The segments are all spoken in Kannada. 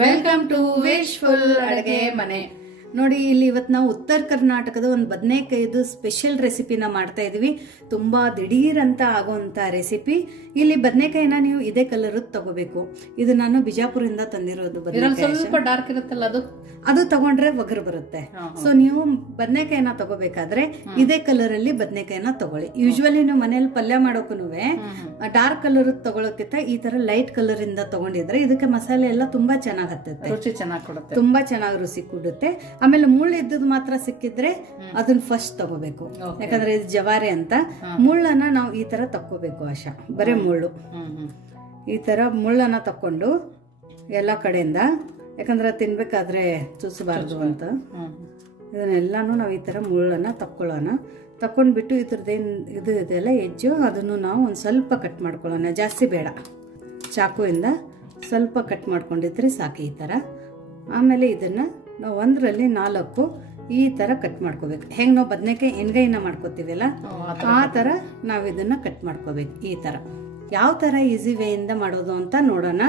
ವೆಲ್ಕಮ್ ಟು ವಿಶ್ಫುಲ್ ಅಡುಗೆ ಮನೆ. ನೋಡಿ, ಇಲ್ಲಿ ಇವತ್ತು ನಾವು ಉತ್ತರ ಕರ್ನಾಟಕದ ಒಂದು ಬದನೆಕಾಯಿದು ಸ್ಪೆಷಲ್ ರೆಸಿಪಿನ ಮಾಡ್ತಾ ಇದೀವಿ. ತುಂಬಾ ದಿಢೀರ್ ಅಂತ ಆಗುವಂತ ರೆಸಿಪಿ. ಇಲ್ಲಿ ಬದನೆಕಾಯಿನ ನೀವು ಇದೇ ಕಲರ್ ತಗೋಬೇಕು. ಇದು ನಾನು ಬಿಜಾಪುರದಿಂದ ತಂದಿರೋದು. ಸ್ವಲ್ಪ ಡಾರ್ಕ್ ಇರುತ್ತಲ್ಲ, ಅದು ತಗೊಂಡ್ರೆ ಒಗರು ಬರುತ್ತೆ. ಸೊ ನೀವು ಬದನೆಕಾಯಿನ ತಗೋಬೇಕಾದ್ರೆ ಇದೇ ಕಲರ್ ಅಲ್ಲಿ ಬದನೆಕಾಯಿನ ತಗೊಳ್ಳಿ. ಯೂಶುವಲಿ ನೀವು ಮನೇಲಿ ಪಲ್ಯ ಮಾಡೋಕು ಡಾರ್ಕ್ ಕಲರ್ ತಗೊಳಕ್ಕಿಂತ ಈ ತರ ಲೈಟ್ ಕಲರ್ ಇಂದ ತಗೊಂಡಿದ್ರೆ ಇದಕ್ಕೆ ಮಸಾಲೆ ಎಲ್ಲ ತುಂಬಾ ಚೆನ್ನಾಗ್ ಹತ್ತುತ್ತೆ, ರುಚಿ ಚೆನ್ನಾಗಿ ಕೊಡುತ್ತೆ, ತುಂಬಾ ಚೆನ್ನಾಗಿ ರುಚಿ ಕೊಡುತ್ತೆ. ಆಮೇಲೆ ಮುಳ್ಳು ಇದ್ದದ್ ಮಾತ್ರ ಸಿಕ್ಕಿದ್ರೆ ಅದನ್ನ ಫಸ್ಟ್ ತಗೋಬೇಕು. ಯಾಕಂದ್ರೆ ಇದು ಜವಾರಿ ಅಂತ. ಮುಳ್ಳನ್ನ ನಾವು ಈ ತರ ತಕ್ಕೋಬೇಕು. ಆಶಾ ಬರೀ ಮುಳ್ಳು ಈ ತರ ಮುಳ್ಳನ್ನ ತಕೊಂಡು ಎಲ್ಲಾ ಕಡೆಯಿಂದ, ಯಾಕಂದ್ರೆ ತಿನ್ಬೇಕಾದ್ರೆ ಚೂಸಬಾರ್ದು ಅಂತ ಇದನ್ನೆಲ್ಲಾನು ನಾವು ಈ ತರ ಮುಳ್ಳನ್ನ ತಕ್ಕೊಳ್ಳೋಣ. ತಕೊಂಡ್ಬಿಟ್ಟು ಇದ್ರದ್ದೇನ್ ಇದು ಇದೆಲ್ಲ ಎಜ್ಜು ಅದನ್ನು ನಾವು ಒಂದ್ ಸ್ವಲ್ಪ ಕಟ್ ಮಾಡ್ಕೊಳ್ಳೋಣ. ಜಾಸ್ತಿ ಬೇಡ, ಚಾಕುವಿಂದ ಸ್ವಲ್ಪ ಕಟ್ ಮಾಡ್ಕೊಂಡಿದ್ರೆ ಸಾಕು ಈ ತರ. ಆಮೇಲೆ ಇದನ್ನ ನಾವು 1ರಲ್ಲಿ 4 ಈ ತರ ಕಟ್ ಮಾಡ್ಕೋಬೇಕು. ಹೆಂಗ್ ನಾವು ಬದನೆಕಾಯಿ ಎಣ್ಗಾಯಿನ ಮಾಡ್ಕೋತೀವಲ್ಲ ಆ ತರ ನಾವ್ ಇದನ್ನ ಕಟ್ ಮಾಡ್ಕೋಬೇಕು. ಈ ತರ ಯಾವ ತರ ಈಸಿ ವೇ ಇಂದ ಮಾಡೋದು ಅಂತ ನೋಡೋಣ.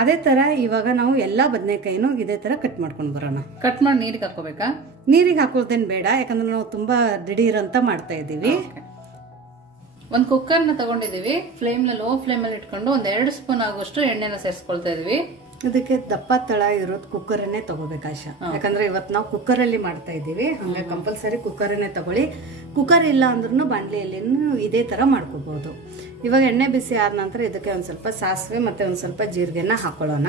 ಅದೇ ತರ ಇವಾಗ ನಾವು ಎಲ್ಲಾ ಬದನೆಕಾಯಿನೂ ಇದೇ ತರ ಕಟ್ ಮಾಡ್ಕೊಂಡ್ ಬರೋಣ. ಕಟ್ ಮಾಡಿ ನೀರಿಗೆ ಹಾಕೋಬೇಕಾ? ನೀರಿಗೆ ಹಾಕೋದೇನ್ ಬೇಡ, ಯಾಕಂದ್ರೆ ನಾವು ತುಂಬಾ ದಿಢೀರ್ ಅಂತ ಮಾಡ್ತಾ ಇದೀವಿ. ಒಂದ್ ಕುಕ್ಕರ್ ನ ತಗೊಂಡಿದೀವಿ. ಫ್ಲೇಮ್ ಲೋ ಫ್ಲೇಮ್ ಅಲ್ಲಿ ಇಟ್ಕೊಂಡು 2 ಸ್ಪೂನ್ ಆಗುವಷ್ಟು ಎಣ್ಣೆನ ಸೇರಿಸ್ಕೊಳ್ತಾ ಇದೀವಿ. ಇದಕ್ಕೆ ದಪ್ಪ ತಳ ಇರೋದು ಕುಕ್ಕರನ್ನೇ ತಗೋಬೇಕು ಆಶಾ. ಯಾಕಂದ್ರೆ ಇವತ್ತು ನಾವು ಕುಕ್ಕರ್ ಅಲ್ಲಿ ಮಾಡ್ತಾ ಇದೀವಿ. ಹಂಗೆ ಕಂಪಲ್ಸರಿ ಕುಕ್ಕರನ್ನೇ ತಗೊಳ್ಳಿ. ಕುಕ್ಕರ್ ಇಲ್ಲ ಅಂದ್ರೂ ಬಾಂಡ್ಲಿಯಲ್ಲಿ ಇದೇ ತರ ಮಾಡ್ಕೋಬಹುದು. ಇವಾಗ ಎಣ್ಣೆ ಬಿಸಿ ಆದ ನಂತರ ಇದಕ್ಕೆ ಒಂದ್ ಸ್ವಲ್ಪ ಸಾಸಿವೆ ಮತ್ತೆ ಒಂದ್ ಸ್ವಲ್ಪ ಜೀರಿಗೆನ ಹಾಕೊಳ್ಳೋಣ.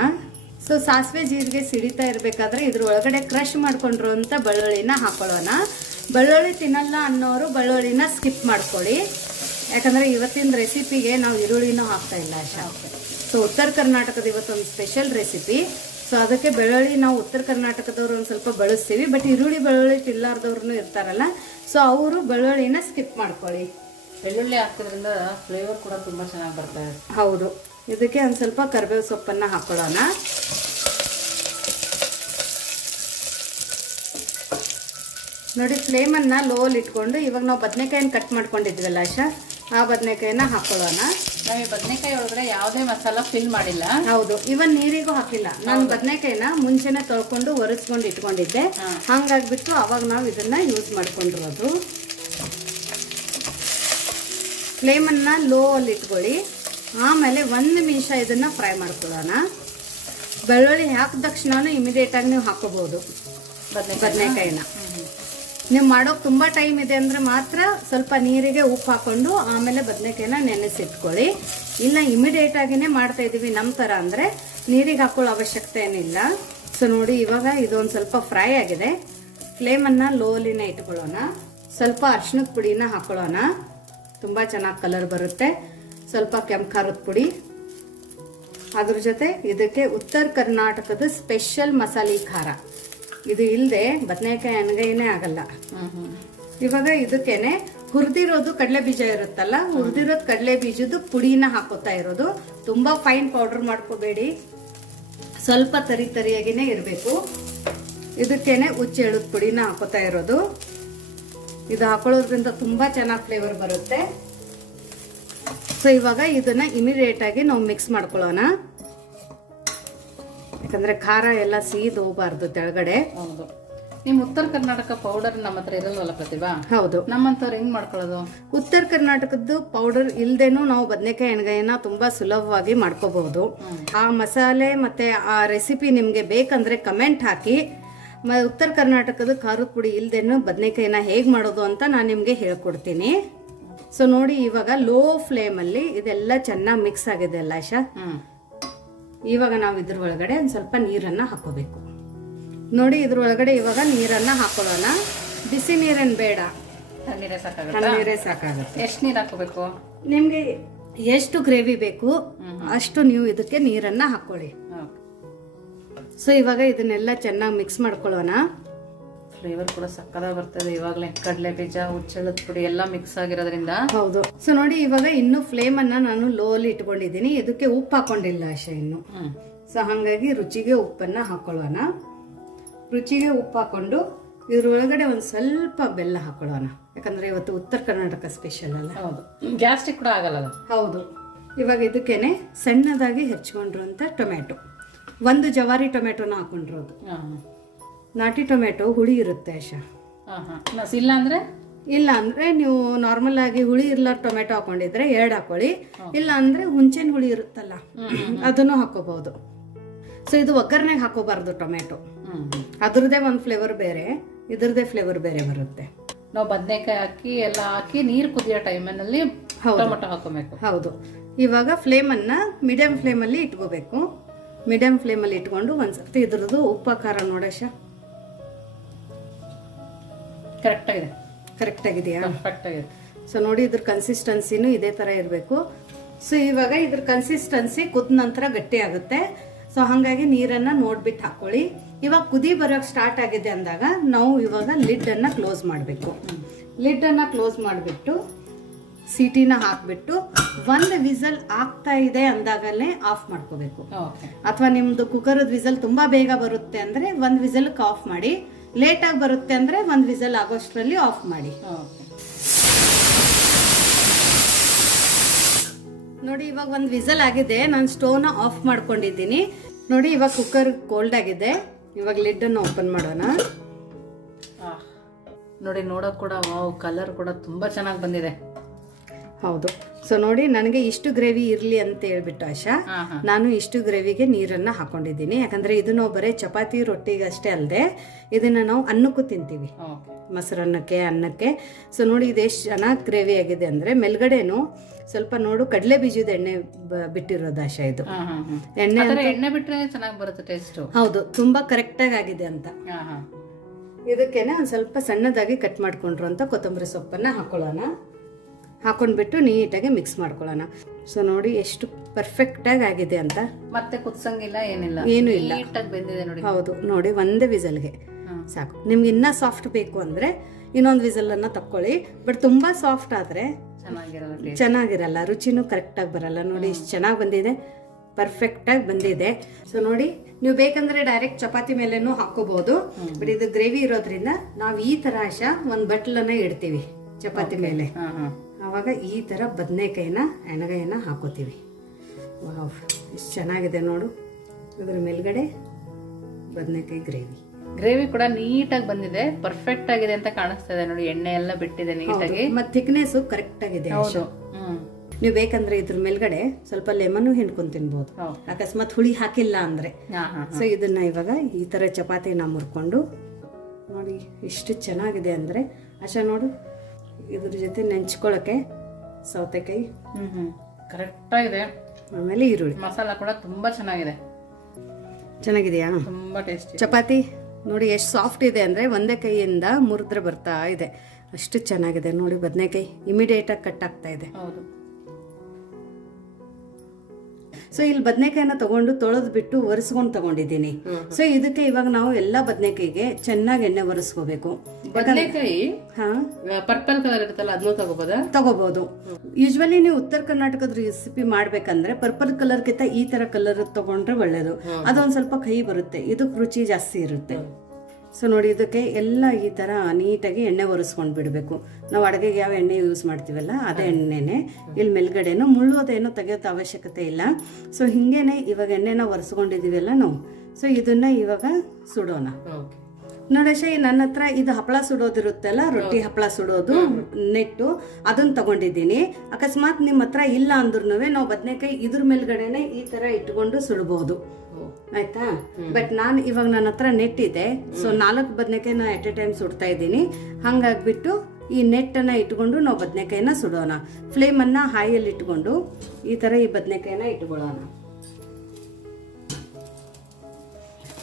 ಸೊ ಸಾಸಿವೆ ಜೀರಿಗೆ ಸಿಡಿತಾ ಇರ್ಬೇಕಾದ್ರೆ ಇದ್ರ ಒಳಗಡೆ ಕ್ರಶ್ ಮಾಡ್ಕೊಂಡ್ರು ಅಂತ ಬೆಳ್ಳುಳ್ಳಿನ ಹಾಕೊಳ್ಳೋಣ. ಬೆಳ್ಳುಳ್ಳಿ ತಿನ್ನಲ್ಲ ಅನ್ನೋರು ಬೆಳ್ಳುಳ್ಳಿನ ಸ್ಕಿಪ್ ಮಾಡ್ಕೊಳ್ಳಿ. ಯಾಕಂದ್ರೆ ಇವತ್ತಿನ ರೆಸಿಪಿಗೆ ನಾವು ಈರುಳ್ಳಿನೂ ಹಾಕ್ತಾ ಇಲ್ಲ ಆಶಾ. ಸೊ ಉತ್ತರ ಕರ್ನಾಟಕದ ಇವತ್ತೊಂದು ಸ್ಪೆಷಲ್ ರೆಸಿಪಿ. ಸೊ ಅದಕ್ಕೆ ಬೆಳ್ಳುಳ್ಳಿ ನಾವು ಉತ್ತರ ಕರ್ನಾಟಕದವ್ರು ಒಂದ್ ಸ್ವಲ್ಪ ಬಳಸ್ತೀವಿ. ಬಟ್ ಈರುಳ್ಳಿ ಬೆಳ್ಳುಳ್ಳಿ ತಿನ್ನಲಾರ್ದವ್ರು ಇರ್ತಾರಲ್ಲ, ಸೊ ಅವರು ಬೆಳ್ಳುಳ್ಳಿನ ಸ್ಕಿಪ್ ಮಾಡ್ಕೊಳ್ಳಿ. ಬೆಳ್ಳುಳ್ಳಿ ಹಾಕೋದ್ರಿಂದ ಫ್ಲೇವರ್ ಕೂಡ ತುಂಬಾ ಚೆನ್ನಾಗಿ ಬರ್ತದೆ. ಹೌದು. ಇದಕ್ಕೆ ಒಂದ್ ಸ್ವಲ್ಪ ಕರಿಬೇವು ಸೊಪ್ಪನ್ನ ಹಾಕೊಳ್ಳೋಣ. ನೋಡಿ, ಫ್ಲೇಮ್ ಅನ್ನ ಲೋ ಅಲ್ಲಿ ಇಟ್ಕೊಂಡು ಇವಾಗ ನಾವು ಬದನೆಕಾಯಿನ ಕಟ್ ಮಾಡ್ಕೊಂಡಿದ್ವಲ್ಲ ಆಶಾ, ಆ ಬದನೆಕಾಯಿನ ಹಾಕೊಳ್ಳೋಣ. ನಾವು ಈ ಬದನೆಕಾಯಿ ಒಳಗಡೆ ಯಾವುದೇ ಮಸಾಲ ಫಿಲ್ ಮಾಡಿಲ್ಲ. ಹೌದು, ಇವನ್ ನೀರಿಗೂ ಹಾಕಿಲ್ಲ. ನಾನು ಬದನೆಕಾಯಿನ ಮುಂಚೆನೆ ತೊಳ್ಕೊಂಡು ಒರೆಸ್ಕೊಂಡು ಇಟ್ಕೊಂಡಿದ್ದೆ. ಹಂಗಾಗ್ಬಿಟ್ಟು ಅವಾಗ ನಾವು ಇದನ್ನ ಯೂಸ್ ಮಾಡ್ಕೊಂಡಿರೋದು. ಫ್ಲೇಮ್ ಅನ್ನ ಲೋ ಅಲ್ಲಿ ಇಟ್ಕೊಳ್ಳಿ. ಆಮೇಲೆ 1 ನಿಮಿಷ ಇದನ್ನ ಫ್ರೈ ಮಾಡ್ಕೊಳ್ಳೋಣ. ಬೆಳ್ಳುಳ್ಳಿ ಹಾಕಿದ ತಕ್ಷಣ ಇಮಿಡಿಯೇಟ್ ಆಗಿ ನೀವು ಹಾಕೋಬಹುದು ಬದನೆಕಾಯಿನ. ನೀವು ಮಾಡೋಕ್ ತುಂಬಾ ಟೈಮ್ ಇದೆ ಅಂದ್ರೆ ಮಾತ್ರ ಸ್ವಲ್ಪ ನೀರಿಗೆ ಉಪ್ಪು ಹಾಕೊಂಡು ಆಮೇಲೆ ಬದನೆಕಾಯಿನ ನೆನೆಸಿಟ್ಕೊಳ್ಳಿ. ಇಲ್ಲ ಇಮಿಡಿಯೇಟ್ ಆಗಿನೇ ಮಾಡ್ತಾ ಇದೀವಿ ನಮ್ ತರ ಅಂದ್ರೆ ನೀರಿಗೆ ಹಾಕೊಳ್ಳೋ ಅವಶ್ಯಕತೆ ಏನಿಲ್ಲ. ಸೊ ನೋಡಿ, ಇವಾಗ ಇದೊಂದ್ ಸ್ವಲ್ಪ ಫ್ರೈ ಆಗಿದೆ. ಫ್ಲೇಮ್ ಅನ್ನ ಲೋಲಿನ ಇಟ್ಕೊಳ್ಳೋಣ. ಸ್ವಲ್ಪ ಅರಿಶಿಣದ ಪುಡಿನ ಹಾಕೊಳ್ಳೋಣ. ತುಂಬಾ ಚೆನ್ನಾಗಿ ಕಲರ್ ಬರುತ್ತೆ. ಸ್ವಲ್ಪ ಕೆಂಪು ಖಾರದ ಪುಡಿ, ಅದ್ರ ಜೊತೆ ಇದಕ್ಕೆ ಉತ್ತರ ಕರ್ನಾಟಕದ ಸ್ಪೆಷಲ್ ಮಸಾಲೆ ಖಾರ. ಇದು ಇಲ್ಲದೆ ಬದನೆಕಾಯಿ ಎಣ್ಗಾಯಿನೇ ಆಗಲ್ಲ. ಇವಾಗ ಇದಕ್ಕೇನೆ ಹುರಿದಿರೋದು ಕಡಲೆ ಬೀಜ ಇರುತ್ತಲ್ಲ, ಹುರಿದಿರೋದು ಕಡಲೆ ಬೀಜದ ಪುಡಿನ ಹಾಕೋತಾ ಇರೋದು. ತುಂಬಾ ಫೈನ್ ಪೌಡರ್ ಮಾಡ್ಕೋಬೇಡಿ, ಸ್ವಲ್ಪ ತರಿ ತರಿಯಾಗಿನೇ ಇರಬೇಕು. ಇದಕ್ಕೇನೆ ಹುಚ್ಚೆಳದ ಪುಡಿನ ಹಾಕೋತಾ ಇರೋದು. ಇದು ಹಾಕೊಳ್ಳೋದ್ರಿಂದ ತುಂಬಾ ಚೆನ್ನಾಗಿ ಫ್ಲೇವರ್ ಬರುತ್ತೆ. ಸೊ ಇವಾಗ ಇದನ್ನ ಇಮಿಡಿಯೇಟ್ ಆಗಿ ನಾವು ಮಿಕ್ಸ್ ಮಾಡ್ಕೊಳ್ಳೋಣ. ಯಾಕಂದ್ರೆ ಖಾರ ಎಲ್ಲ ಸೀದ್ ಹೋಗಬಾರ್ದು ತೆಳಗಡೆ. ಹೌದು. ನಿಮ್ ಉತ್ತರ ಕರ್ನಾಟಕ ಪೌಡರ್ ನಮ್ಮ ಹತ್ರ ಇರಲ್ವಲ್ಲ ಪ್ರತಿಭಾ? ಹೌದು. ನಮ್ಮಂತವ್ರು ಹೆಂಗ್ ಮಾಡ್ಕೊಳ್ಳೋದು? ಉತ್ತರ ಕರ್ನಾಟಕದ್ದು ಪೌಡರ್ ಇಲ್ದೇನು ನಾವು ಬದನೆಕಾಯಿ ಎಣ್ಗಾಯಿನ ತುಂಬಾ ಸುಲಭವಾಗಿ ಮಾಡ್ಕೋಬಹುದು. ಆ ಮಸಾಲೆ ಮತ್ತೆ ಆ ರೆಸಿಪಿ ನಿಮ್ಗೆ ಬೇಕಂದ್ರೆ ಕಮೆಂಟ್ ಹಾಕಿ. ಉತ್ತರ ಕರ್ನಾಟಕದ ಖಾರದ ಪುಡಿ ಇಲ್ದೇನು ಬದನೆಕಾಯಿನ ಹೇಗ್ ಮಾಡೋದು ಅಂತ ನಾನು ನಿಮ್ಗೆ ಹೇಳ್ಕೊಡ್ತೀನಿ. ಸೊ ನೋಡಿ, ಇವಾಗ ಲೋ ಫ್ಲೇಮ್ ಅಲ್ಲಿ ಇದೆಲ್ಲ ಚೆನ್ನಾಗಿ ಮಿಕ್ಸ್ ಆಗಿದೆ ಅಲ್ಲ ಆಶಾ. ಇವಾಗ ನಾವು ಇದ್ರ ಒಳಗಡೆ ಒಂದ್ ಸ್ವಲ್ಪ ನೀರನ್ನ ಹಾಕೋಬೇಕು. ನೋಡಿ, ಇದ್ರ ಒಳಗಡೆ ಇವಾಗ ನೀರನ್ನ ಹಾಕೊಳ್ಳೋಣ. ಬಿಸಿ ನೀರೇನ್ ಬೇಡ, ತಣ್ಣೀರೇ ಸಾಕಾಗುತ್ತೆ. ಎಷ್ಟು ನೀರ್ ಹಾಕೋಬೇಕು? ನಿಮ್ಗೆ ಎಷ್ಟು ಗ್ರೇವಿ ಬೇಕು ಅಷ್ಟು ನೀವು ಇದಕ್ಕೆ ನೀರನ್ನ ಹಾಕೊಳ್ಳಿ. ಸೊ ಇವಾಗ ಇದನ್ನೆಲ್ಲ ಚೆನ್ನಾಗಿ ಮಿಕ್ಸ್ ಮಾಡ್ಕೊಳ್ಳೋಣ. ಫ್ಲೇವರ್ ಕೂಡ ಸಕ್ಕತ್ತಾಗಿ ಬರ್ತದೆ. ಇವಾಗಲೇ ಕಡಲೆ ಬೀಜ, ಹುಚ್ಚೆಳದ ಪುಡಿ ಎಲ್ಲ ಮಿಕ್ಸ್ ಆಗಿರೋದ್ರಿಂದ. ಹೌದು. ಸೊ ನೋಡಿ, ಇವಾಗ ಇನ್ನು ಫ್ಲೇಮ್ ಅನ್ನ ನಾನು ಲೋ ಅಲ್ಲಿ ಇಟ್ಕೊಂಡಿದ್ದೀನಿ. ಇದಕ್ಕೆ ಉಪ್ಪು ಹಾಕೊಂಡಿಲ್ಲ ಆಶಾ ಇನ್ನು. ಸೊ ಹಂಗಾಗಿ ರುಚಿಗೆ ಉಪ್ಪನ್ನ ಹಾಕೊಳ್ಳೋಣ. ರುಚಿಗೆ ಉಪ್ಪು ಹಾಕೊಂಡು ಇದ್ರೊಳಗಡೆ ಒಂದ್ ಸ್ವಲ್ಪ ಬೆಲ್ಲ ಹಾಕೊಳ್ಳೋಣ. ಯಾಕಂದ್ರೆ ಇವತ್ತು ಉತ್ತರ ಕರ್ನಾಟಕ ಸ್ಪೆಷಲ್ ಅಲ್ಲ. ಹೌದು, ಗ್ಯಾಸ್ಟ್ರಿಕ್ ಕೂಡ ಆಗಲ್ಲ. ಹೌದು. ಇವಾಗ ಇದಕ್ಕೇನೆ ಸಣ್ಣದಾಗಿ ಹೆಚ್ಚಿಕೊಂಡಿರುವಂತ ಟೊಮ್ಯಾಟೊ ಒಂದು ಜವಾರಿ ಟೊಮೆಟೊನ ಹಾಕೊಂಡಿರೋದು. ನಾಟಿ ಟೊಮೆಟೊ ಹುಳಿ ಇರುತ್ತೆ ಆಶಾ. ಇಲ್ಲ ಅಂದ್ರೆ ನೀವು ನಾರ್ಮಲ್ ಆಗಿ ಹುಳಿ ಇರ್ಲಾರ ಟೊಮೆಟೊ ಹಾಕೊಂಡಿದ್ರೆ 2 ಹಾಕೊಳ್ಳಿ. ಇಲ್ಲ ಅಂದ್ರೆ ಹುಂಚೆನ್ ಹುಳಿ ಇರುತ್ತಲ್ಲ ಅದನ್ನು ಹಾಕೋಬಹುದು. ಸೊ ಇದು ಒಗ್ಗರಣೆಗೆ ಹಾಕೋಬಾರ್ದು ಟೊಮೆಟೊ. ಅದ್ರದ್ದೇ ಒಂದು ಫ್ಲೇವರ್ ಬೇರೆ, ಇದ್ರದ್ದೇ ಫ್ಲೇವರ್ ಬೇರೆ ಬರುತ್ತೆ. ನಾವು ಬದನೆಕಾಯಿ ಹಾಕಿ ಎಲ್ಲ ಹಾಕಿ ನೀರು ಕುದಿಯೋ ಟೈಮಲ್ಲಿ ಟೊಮೆಟೊ ಹಾಕೋಬೇಕು. ಹೌದು. ಇವಾಗ ಫ್ಲೇಮನ್ನ ಮೀಡಿಯಂ ಫ್ಲೇಮಲ್ಲಿ ಇಟ್ಕೋಬೇಕು. ಮೀಡಿಯಂ ಫ್ಲೇಮಲ್ಲಿ ಇಟ್ಕೊಂಡು ಒಂದ್ಸರ್ತಿ ಇದ್ರದ್ದು ಉಪ್ಪು ಖಾರ ನೋಡಶ. ಕರೆಕ್ಟ್ ಆಗಿದೆಯಾ? ಸೊ ನೋಡಿ ಇದ್ರ ಕನ್ಸಿಸ್ಟೆನ್ಸಿನೂ ಇದೇ ತರ ಇರಬೇಕು. ಸೊ ಇವಾಗ ಇದ್ರ ಕನ್ಸಿಸ್ಟೆನ್ಸಿ ಕುದ ನಂತರ ಗಟ್ಟಿ ಆಗುತ್ತೆ. ಸೊ ಹಾಗಾಗಿ ನೀರನ್ನ ನೋಡ್ಬಿಟ್ಟು ಹಾಕೊಳ್ಳಿ. ಇವಾಗ ಕುದಿ ಬರೋಕ್ ಸ್ಟಾರ್ಟ್ ಆಗಿದೆ ಅಂದಾಗ ನಾವು ಇವಾಗ ಲಿಡ್ ಅನ್ನ ಕ್ಲೋಸ್ ಮಾಡಬೇಕು. ಲಿಡ್ ಅನ್ನ ಕ್ಲೋಸ್ ಮಾಡಿಬಿಟ್ಟು ಸೀಟಿನ ಹಾಕ್ಬಿಟ್ಟು 1 ವಿಸಲ್ ಆಗ್ತಾ ಇದೆ ಅಂದಾಗಲೇ ಆಫ್ ಮಾಡ್ಕೋಬೇಕು. ಅಥವಾ ನಿಮ್ದು ಕುಕ್ಕರ್ದ ವಿಸಲ್ ತುಂಬಾ ಬೇಗ ಬರುತ್ತೆ ಅಂದ್ರೆ 1 ವಿಸಲ್ ಆಫ್ ಮಾಡಿ. ಲೇಟ್ ಆಗಿ ಬರುತ್ತೆ ಅಂದ್ರೆ 1 ವಿಸಲ್ ಆಗೋಷ್ಟರಲ್ಲಿ ಆಫ್ ಮಾಡಿ. ನೋಡಿ ಇವಾಗ 1 ವಿಸಲ್ ಆಗಿದೆ. ನಾನು ಸ್ಟೋವ್ನ ಆಫ್ ಮಾಡ್ಕೊಂಡಿದ್ದೀನಿ. ನೋಡಿ ಇವಾಗ ಕುಕ್ಕರ್ ಕೋಲ್ಡ್ ಆಗಿದೆ. ಇವಾಗ ಲಿಡ್ ಅನ್ನು ಓಪನ್ ಮಾಡೋಣ. ನೋಡಿ ನೋಡೋಕ್ ಕೂಡ ಕಲರ್ ಕೂಡ ತುಂಬಾ ಚೆನ್ನಾಗಿ ಬಂದಿದೆ. ಹೌದು. ಸೊ ನೋಡಿ ನನಗೆ ಇಷ್ಟು ಗ್ರೇವಿ ಇರ್ಲಿ ಅಂತ ಹೇಳ್ಬಿಟ್ಟು ಆಶಾ ನಾನು ಇಷ್ಟು ಗ್ರೇವಿಗೆ ನೀರನ್ನ ಹಾಕೊಂಡಿದ್ದೀನಿ. ಯಾಕಂದ್ರೆ ಇದು ನಾವು ಬರೀ ಚಪಾತಿ ರೊಟ್ಟಿಗೆ ಅಷ್ಟೇ ಅಲ್ಲದೆ ಇದನ್ನ ನಾವು ಅನ್ನಕ್ಕೂ ತಿಂತೀವಿ, ಮೊಸರನ್ನಕ್ಕೆ, ಅನ್ನಕ್ಕೆ. ಸೊ ನೋಡಿ ಇದು ಎಷ್ಟು ಚೆನ್ನಾಗಿ ಗ್ರೇವಿ ಆಗಿದೆ ಅಂದ್ರೆ ಮೇಲ್ಗಡೆನು ಸ್ವಲ್ಪ ನೋಡು ಕಡಲೆ ಬೀಜದ ಎಣ್ಣೆ ಬಿಟ್ಟಿರೋದು ಆಶಾ. ಇದು ಎಣ್ಣೆ ಬಿಟ್ರೆ ಚೆನ್ನಾಗಿ ಬರುತ್ತೆ ಟೇಸ್ಟ್. ಹೌದು, ತುಂಬಾ ಕರೆಕ್ಟ್ ಆಗಿದೆ ಅಂತ. ಇದಕ್ಕೇನೆ ಒಂದ್ ಸ್ವಲ್ಪ ಸಣ್ಣದಾಗಿ ಕಟ್ ಮಾಡ್ಕೊಂಡ್ರು ಅಂತ ಕೊತ್ತಂಬರಿ ಸೊಪ್ಪನ್ನ ಹಾಕೊಳ್ಳೋಣ. ಹಾಕೊಂಡ್ಬಿಟ್ಟು ನೀಟಾಗಿ ಮಿಕ್ಸ್ ಮಾಡ್ಕೊಳ್ಳೋಣ. ಸೊ ನೋಡಿ ಎಷ್ಟು ಪರ್ಫೆಕ್ಟ್ ಆಗಿದೆ ಅಂತ. ಮತ್ತೆ ಕುದಿಸಂಗಿಲ್ಲ, ಏನಿಲ್ಲ, ಏನು ಇಲ್ಲ, ಬೆಂದಿದೆ ನೋಡಿ. ಹೌದು ನೋಡಿ, ಒಂದೇ ವಿಸಲ್ಗೆ ಸಾಕು. ನಿಮ್ಗೆ ಇನ್ನ ಸಾಫ್ಟ್ ಬೇಕು ಅಂದ್ರೆ ಇನ್ನೊಂದು ವಿಸಲ್ ಅನ್ನ ತಕ್ಕೊಳ್ಳಿ. ಬಟ್ ತುಂಬಾ ಸಾಫ್ಟ್ ಆದ್ರೆ ಚೆನ್ನಾಗಿರಲ್ಲ, ರುಚಿನೂ ಕರೆಕ್ಟ್ ಆಗಿ ಬರಲ್ಲ. ನೋಡಿ ಇಷ್ಟು ಚೆನ್ನಾಗಿ ಬಂದಿದೆ, ಪರ್ಫೆಕ್ಟ್ ಆಗಿ ಬಂದಿದೆ. ಸೊ ನೋಡಿ ನೀವು ಬೇಕಂದ್ರೆ ಡೈರೆಕ್ಟ್ ಚಪಾತಿ ಮೇಲೆನೂ ಹಾಕೋಬಹುದು. ಬಟ್ ಇದು ಗ್ರೇವಿ ಇರೋದ್ರಿಂದ ನಾವು ಈ ತರ ಆಶಾ ಒಂದ್ ಬಟ್ಲನ್ನ ಇಡ್ತೀವಿ ಚಪಾತಿ ಮೇಲೆ. ಅವಾಗ ಈ ತರ ಬದನೆಕಾಯಿನ ಎಣಗಾಯಿನ ಹಾಕೋತೀವಿ. ಎಷ್ಟು ಚೆನ್ನಾಗಿದೆ ನೋಡು. ಇದ್ರ ಮೇಲ್ಗಡೆ ಬದನೆಕಾಯಿ ಗ್ರೇವಿ ಕೂಡ ನೀಟಾಗಿ ಬಂದಿದೆ, ಪರ್ಫೆಕ್ಟ್ ಆಗಿದೆ ಅಂತ ಕಾಣಿಸ್ತಾ ಇದೆ ನೋಡಿ. ಎಣ್ಣೆ ಎಲ್ಲ ಬಿಟ್ಟಿದೆ ನೀಟಾಗಿ, ಮತ್ತೆ ಥಿಕ್ನೆಸ್ ಕರೆಕ್ಟ್ ಆಗಿದೆ. ನೀವು ಬೇಕಂದ್ರೆ ಇದ್ರ ಮೇಲ್ಗಡೆ ಸ್ವಲ್ಪ ಲೆಮನ್ ಹಿಂಡ್ಕೊಂಡ್ ತಿನ್ಬಹುದು, ಅಕಸ್ಮಾತ್ ಹುಳಿ ಹಾಕಿಲ್ಲ ಅಂದ್ರೆ. ಸೊ ಇದನ್ನ ಇವಾಗ ಈ ತರ ಚಪಾತಿನ ಮುರ್ಕೊಂಡು ನೋಡಿ ಎಷ್ಟು ಚೆನ್ನಾಗಿದೆ ಅಂದ್ರೆ ಆಶಾ ನೋಡು. ಇದ್ರ ಜೊತೆ ನೆಂಚ್ಕೊಳಕ್ಕೆ ಸೌತೆಕಾಯಿ ಕರೆಕ್ಟ್ ಆಗಿದೆ. ಆಮೇಲೆ ಈರುಳ್ಳಿ ಮಸಾಲ ಕೂಡ ತುಂಬಾ ಚೆನ್ನಾಗಿದೆಯಾ? ತುಂಬಾ ಟೇಸ್ಟಿ. ಚಪಾತಿ ನೋಡಿ ಎಷ್ಟು ಸಾಫ್ಟ್ ಇದೆ ಅಂದ್ರೆ ಒಂದೇ ಕೈಯಿಂದ ಮುರಿದ್ರೆ ಬರ್ತಾ ಇದೆ, ಅಷ್ಟು ಚೆನ್ನಾಗಿದೆ ನೋಡಿ. ಬದನೆಕಾಯಿ ಇಮಿಡಿಯೇಟ್ ಆಗಿ ಕಟ್ ಆಗ್ತಾ ಇದೆ. ಸೊ ಇಲ್ಲಿ ಬದನೆಕಾಯಿನ ತಗೊಂಡು ತೊಳೆದ್ ಬಿಟ್ಟು ಒರೆಸ್ಕೊಂಡು ತಗೊಂಡಿದ್ದೀನಿ. ಸೊ ಇದಕ್ಕೆ ಇವಾಗ ನಾವು ಎಲ್ಲಾ ಬದನೆಕಾಯಿಗೆ ಚೆನ್ನಾಗಿ ಎಣ್ಣೆ ಒರೆಸ್ಕೋಬೇಕು. ಬದನೆಕಾಯಿ ಪರ್ಪಲ್ ಕಲರ್ ಇರುತ್ತಲ್ಲ ಅದನ್ನು ತಗೋಬಹುದು. ಯೂಶುವಲಿ ನೀವು ಉತ್ತರ ಕರ್ನಾಟಕದ ರೆಸಿಪಿ ಮಾಡ್ಬೇಕಂದ್ರೆ ಪರ್ಪಲ್ ಕಲರ್ ಕಿಂತ ಈ ತರ ಕಲರ್ ತಗೊಂಡ್ರೆ ಒಳ್ಳೇದು. ಅದೊಂದ್ ಸ್ವಲ್ಪ ಕಹಿ ಬರುತ್ತೆ, ಇದಕ್ಕೆ ರುಚಿ ಜಾಸ್ತಿ ಇರುತ್ತೆ. ಸೊ ನೋಡಿ ಇದಕ್ಕೆ ಎಲ್ಲ ಈ ತರ ನೀಟಾಗಿ ಎಣ್ಣೆ ಒರೆಸ್ಕೊಂಡ್ ಬಿಡ್ಬೇಕು. ನಾವು ಅಡುಗೆಗೆ ಯಾವ ಎಣ್ಣೆ ಯೂಸ್ ಮಾಡ್ತೀವಲ್ಲ ಅದೇ ಎಣ್ಣೆನೆ. ಇಲ್ಲಿ ಮೇಲ್ಗಡೆನು ಮುಳ್ಳೋದೇನು ತೆಗೆಯೋದು ಅವಶ್ಯಕತೆ ಇಲ್ಲ. ಸೊ ಹಿಂಗೇನೆ ಇವಾಗ ಎಣ್ಣೆನ ಒರೆಸ್ಕೊಂಡಿದೀವಲ್ಲ ನಾವು. ಸೊ ಇದನ್ನ ಇವಾಗ ಸುಡೋಣ. ನೋಡಶ ನನ್ನ ಹತ್ರ ಇದು ಹಪ್ಪಳ ಸುಡೋದಿರುತ್ತಲ್ಲ, ರೊಟ್ಟಿ ಹಪ್ಪಳ ಸುಡೋದು ನೆಟ್ಟು, ಅದನ್ನ ತಗೊಂಡಿದ್ದೀನಿ. ಅಕಸ್ಮಾತ್ ನಿಮ್ ಹತ್ರ ಇಲ್ಲ ಅಂದ್ರೂ ನಾವು ಬದನೆಕಾಯಿ ಇದ್ರ ಮೇಲ್ಗಡೆನೆ ಈ ತರ ಇಟ್ಕೊಂಡು ಸುಡಬಹುದು, ಆಯ್ತಾ. ಬಟ್ ನಾನು ಇವಾಗ ನನ್ನ ಹತ್ರ ನೆಟ್ ಇದೆ. ಸೊ 4 ಬದನೆಕಾಯಿನ ಎಟ್ ಎ ಟೈಮ್ ಸುಡ್ತಾ ಇದ್ದೀನಿ. ಹಂಗಾಗ್ಬಿಟ್ಟು ಈ ನೆಟ್ ಅನ್ನ ಇಟ್ಕೊಂಡು ನಾವು ಬದನೆಕಾಯಿನ ಸುಡೋಣ. ಫ್ಲೇಮ್ ಅನ್ನ ಹೈಯಲ್ಲಿ ಇಟ್ಕೊಂಡು ಈ ತರ ಈ ಬದನೆಕಾಯಿನ ಇಟ್ಕೊಳ್ಳೋಣ.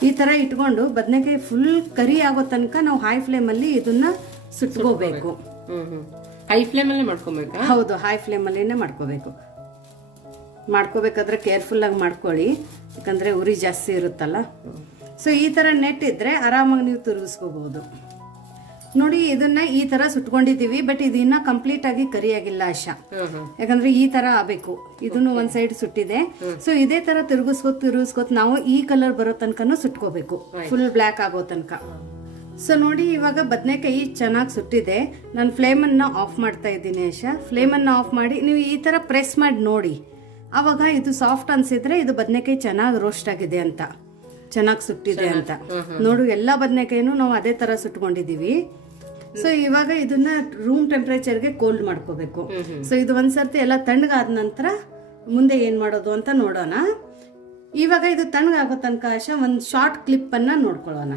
ಈ ತರ ಇಟ್ಕೊಂಡು ಬದನೆಕಾಯಿ ಫುಲ್ ಕರಿ ಆಗೋ ತನಕ ನಾವು ಹೈ ಫ್ಲೇಮ್ ಅಲ್ಲಿ ಇದನ್ನ ಸುಟ್ಕೋಬೇಕು. ಹೈ ಫ್ಲೇಮ್ ಅಲ್ಲೇ ಮಾಡ್ಕೋಬೇಕು. ಹೌದು, ಹೈ ಫ್ಲೇಮ್ ಅಲ್ಲಿನೇ ಮಾಡ್ಕೋಬೇಕಾದ್ರೆ ಕೇರ್ಫುಲ್ ಆಗಿ ಮಾಡ್ಕೊಳ್ಳಿ, ಯಾಕಂದ್ರೆ ಉರಿ ಜಾಸ್ತಿ ಇರುತ್ತಲ್ಲ. ಸೊ ಈ ತರ ನೆಟ್ ಇದ್ರೆ ಆರಾಮಾಗಿ ನೀವು ತಿರುಗಿಸ್ಕೋಬಹುದು. ನೋಡಿ ಇದನ್ನ ಈ ತರ ಸುಟ್ಕೊಂಡಿದೀವಿ. ಬಟ್ ಇದು ಇನ್ನ ಕಂಪ್ಲೀಟ್ ಆಗಿ ಕರಿ ಆಗಿಲ್ಲ ಆಶಾ, ಯಾಕಂದ್ರೆ ಈ ತರ ಆಗ್ಬೇಕು. ಇದನ್ನು ಒಂದ್ ಸೈಡ್ ಸುಟ್ಟಿದೆ. ಸೊ ಇದೇ ತರ ತಿರುಗಿಸ್ಕೋತ್ ನಾವು ಈ ಕಲರ್ ಬರೋ ತನಕನೂ ಸುಟ್ಕೋಬೇಕು, ಫುಲ್ ಬ್ಲಾಕ್ ಆಗೋ ತನಕ. ಸೊ ನೋಡಿ ಇವಾಗ ಬದನೆಕಾಯಿ ಚೆನ್ನಾಗಿ ಸುಟ್ಟಿದೆ. ನಾನು ಫ್ಲೇಮ್ ಅನ್ನ ಆಫ್ ಮಾಡ್ತಾ ಇದ್ದೀನಿ ಆಶಾ. ಫ್ಲೇಮ್ ಅನ್ನ ಆಫ್ ಮಾಡಿ ನೀವು ಈ ತರ ಪ್ರೆಸ್ ಮಾಡಿ ನೋಡಿ. ಅವಾಗ ಇದು ಸಾಫ್ಟ್ ಅನ್ಸಿದ್ರೆ ಇದು ಬದನೆಕಾಯಿ ಚೆನ್ನಾಗಿ ರೋಸ್ಟ್ ಆಗಿದೆ ಅಂತ. ಚೆನ್ನಾಗಿ ಸುಟ್ಟಿದೆ ಅಂತ. ನೋಡು ಎಲ್ಲಾ ಬದನೆಕಾಯಿನೂ ನಾವು ಅದೇ ತರ ಸುಟ್ಕೊಂಡಿದೀವಿ. ಸೊ ಇವಾಗ ಇದನ್ನ ರೂಮ್ ಟೆಂಪರೇಚರ್ಗೆ ಕೋಲ್ಡ್ ಮಾಡ್ಕೋಬೇಕು. ಸೊ ಇದು ಒಂದ್ಸರ್ತಿ ಎಲ್ಲ ತಣ್ಣಗಾದ ನಂತರ ಮುಂದೆ ಏನ್ ಮಾಡೋದು ಅಂತ ನೋಡೋಣ. ಇವಾಗ ಇದು ತಣ್ಣಗಾಗೋ ತನಕ ಆಶಾ ಒಂದ್ ಶಾರ್ಟ್ ಕ್ಲಿಪ್ ಅನ್ನ ನೋಡ್ಕೊಳ್ಳೋಣ.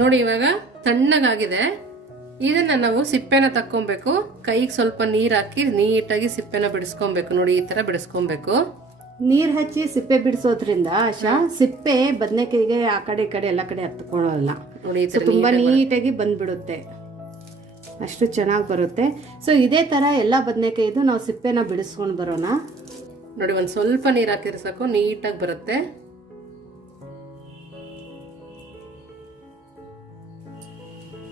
ನೋಡಿ ಇವಾಗ ತಣ್ಣಗಾಗಿದೆ. ಇದನ್ನ ನಾವು ಸಿಪ್ಪೆನ ತಕ್ಕೊಬೇಕು. ಕೈಗೆ ಸ್ವಲ್ಪ ನೀರ್ ಹಾಕಿ ನೀಟಾಗಿ ಸಿಪ್ಪೆನ ಬಿಡಿಸ್ಕೊಬೇಕು. ನೋಡಿ ಈ ತರ ಬಿಡಿಸ್ಕೊಬೇಕು. ನೀರ್ ಹಚ್ಚಿ ಸಿಪ್ಪೆ ಬಿಡಿಸೋದ್ರಿಂದ ಆಶಾ ಸಿಪ್ಪೆ ಬದನೆಕಾಯಿಗೆ ಆ ಕಡೆ ಈ ಕಡೆ ಎಲ್ಲ ಕಡೆ ಹತ್ಕೊಳ್ಳಲ್ಲ. ನೋಡಿ ತುಂಬಾ ನೀಟಾಗಿ ಬಂದ್ಬಿಡುತ್ತೆ, ಅಷ್ಟು ಚೆನ್ನಾಗಿ ಬರುತ್ತೆ. ಸೊ ಇದೇ ತರ ಎಲ್ಲಾ ಬದನೆಕಾಯಿದು ನಾವು ಸಿಪ್ಪೆನ ಬಿಡಿಸ್ಕೊಂಡು ಬರೋಣ. ನೋಡಿ ಒಂದ್ ಸ್ವಲ್ಪ ನೀರ್ ಹಾಕಿದ್ರೆ ಸಾಕು, ನೀಟಾಗಿ ಬರುತ್ತೆ.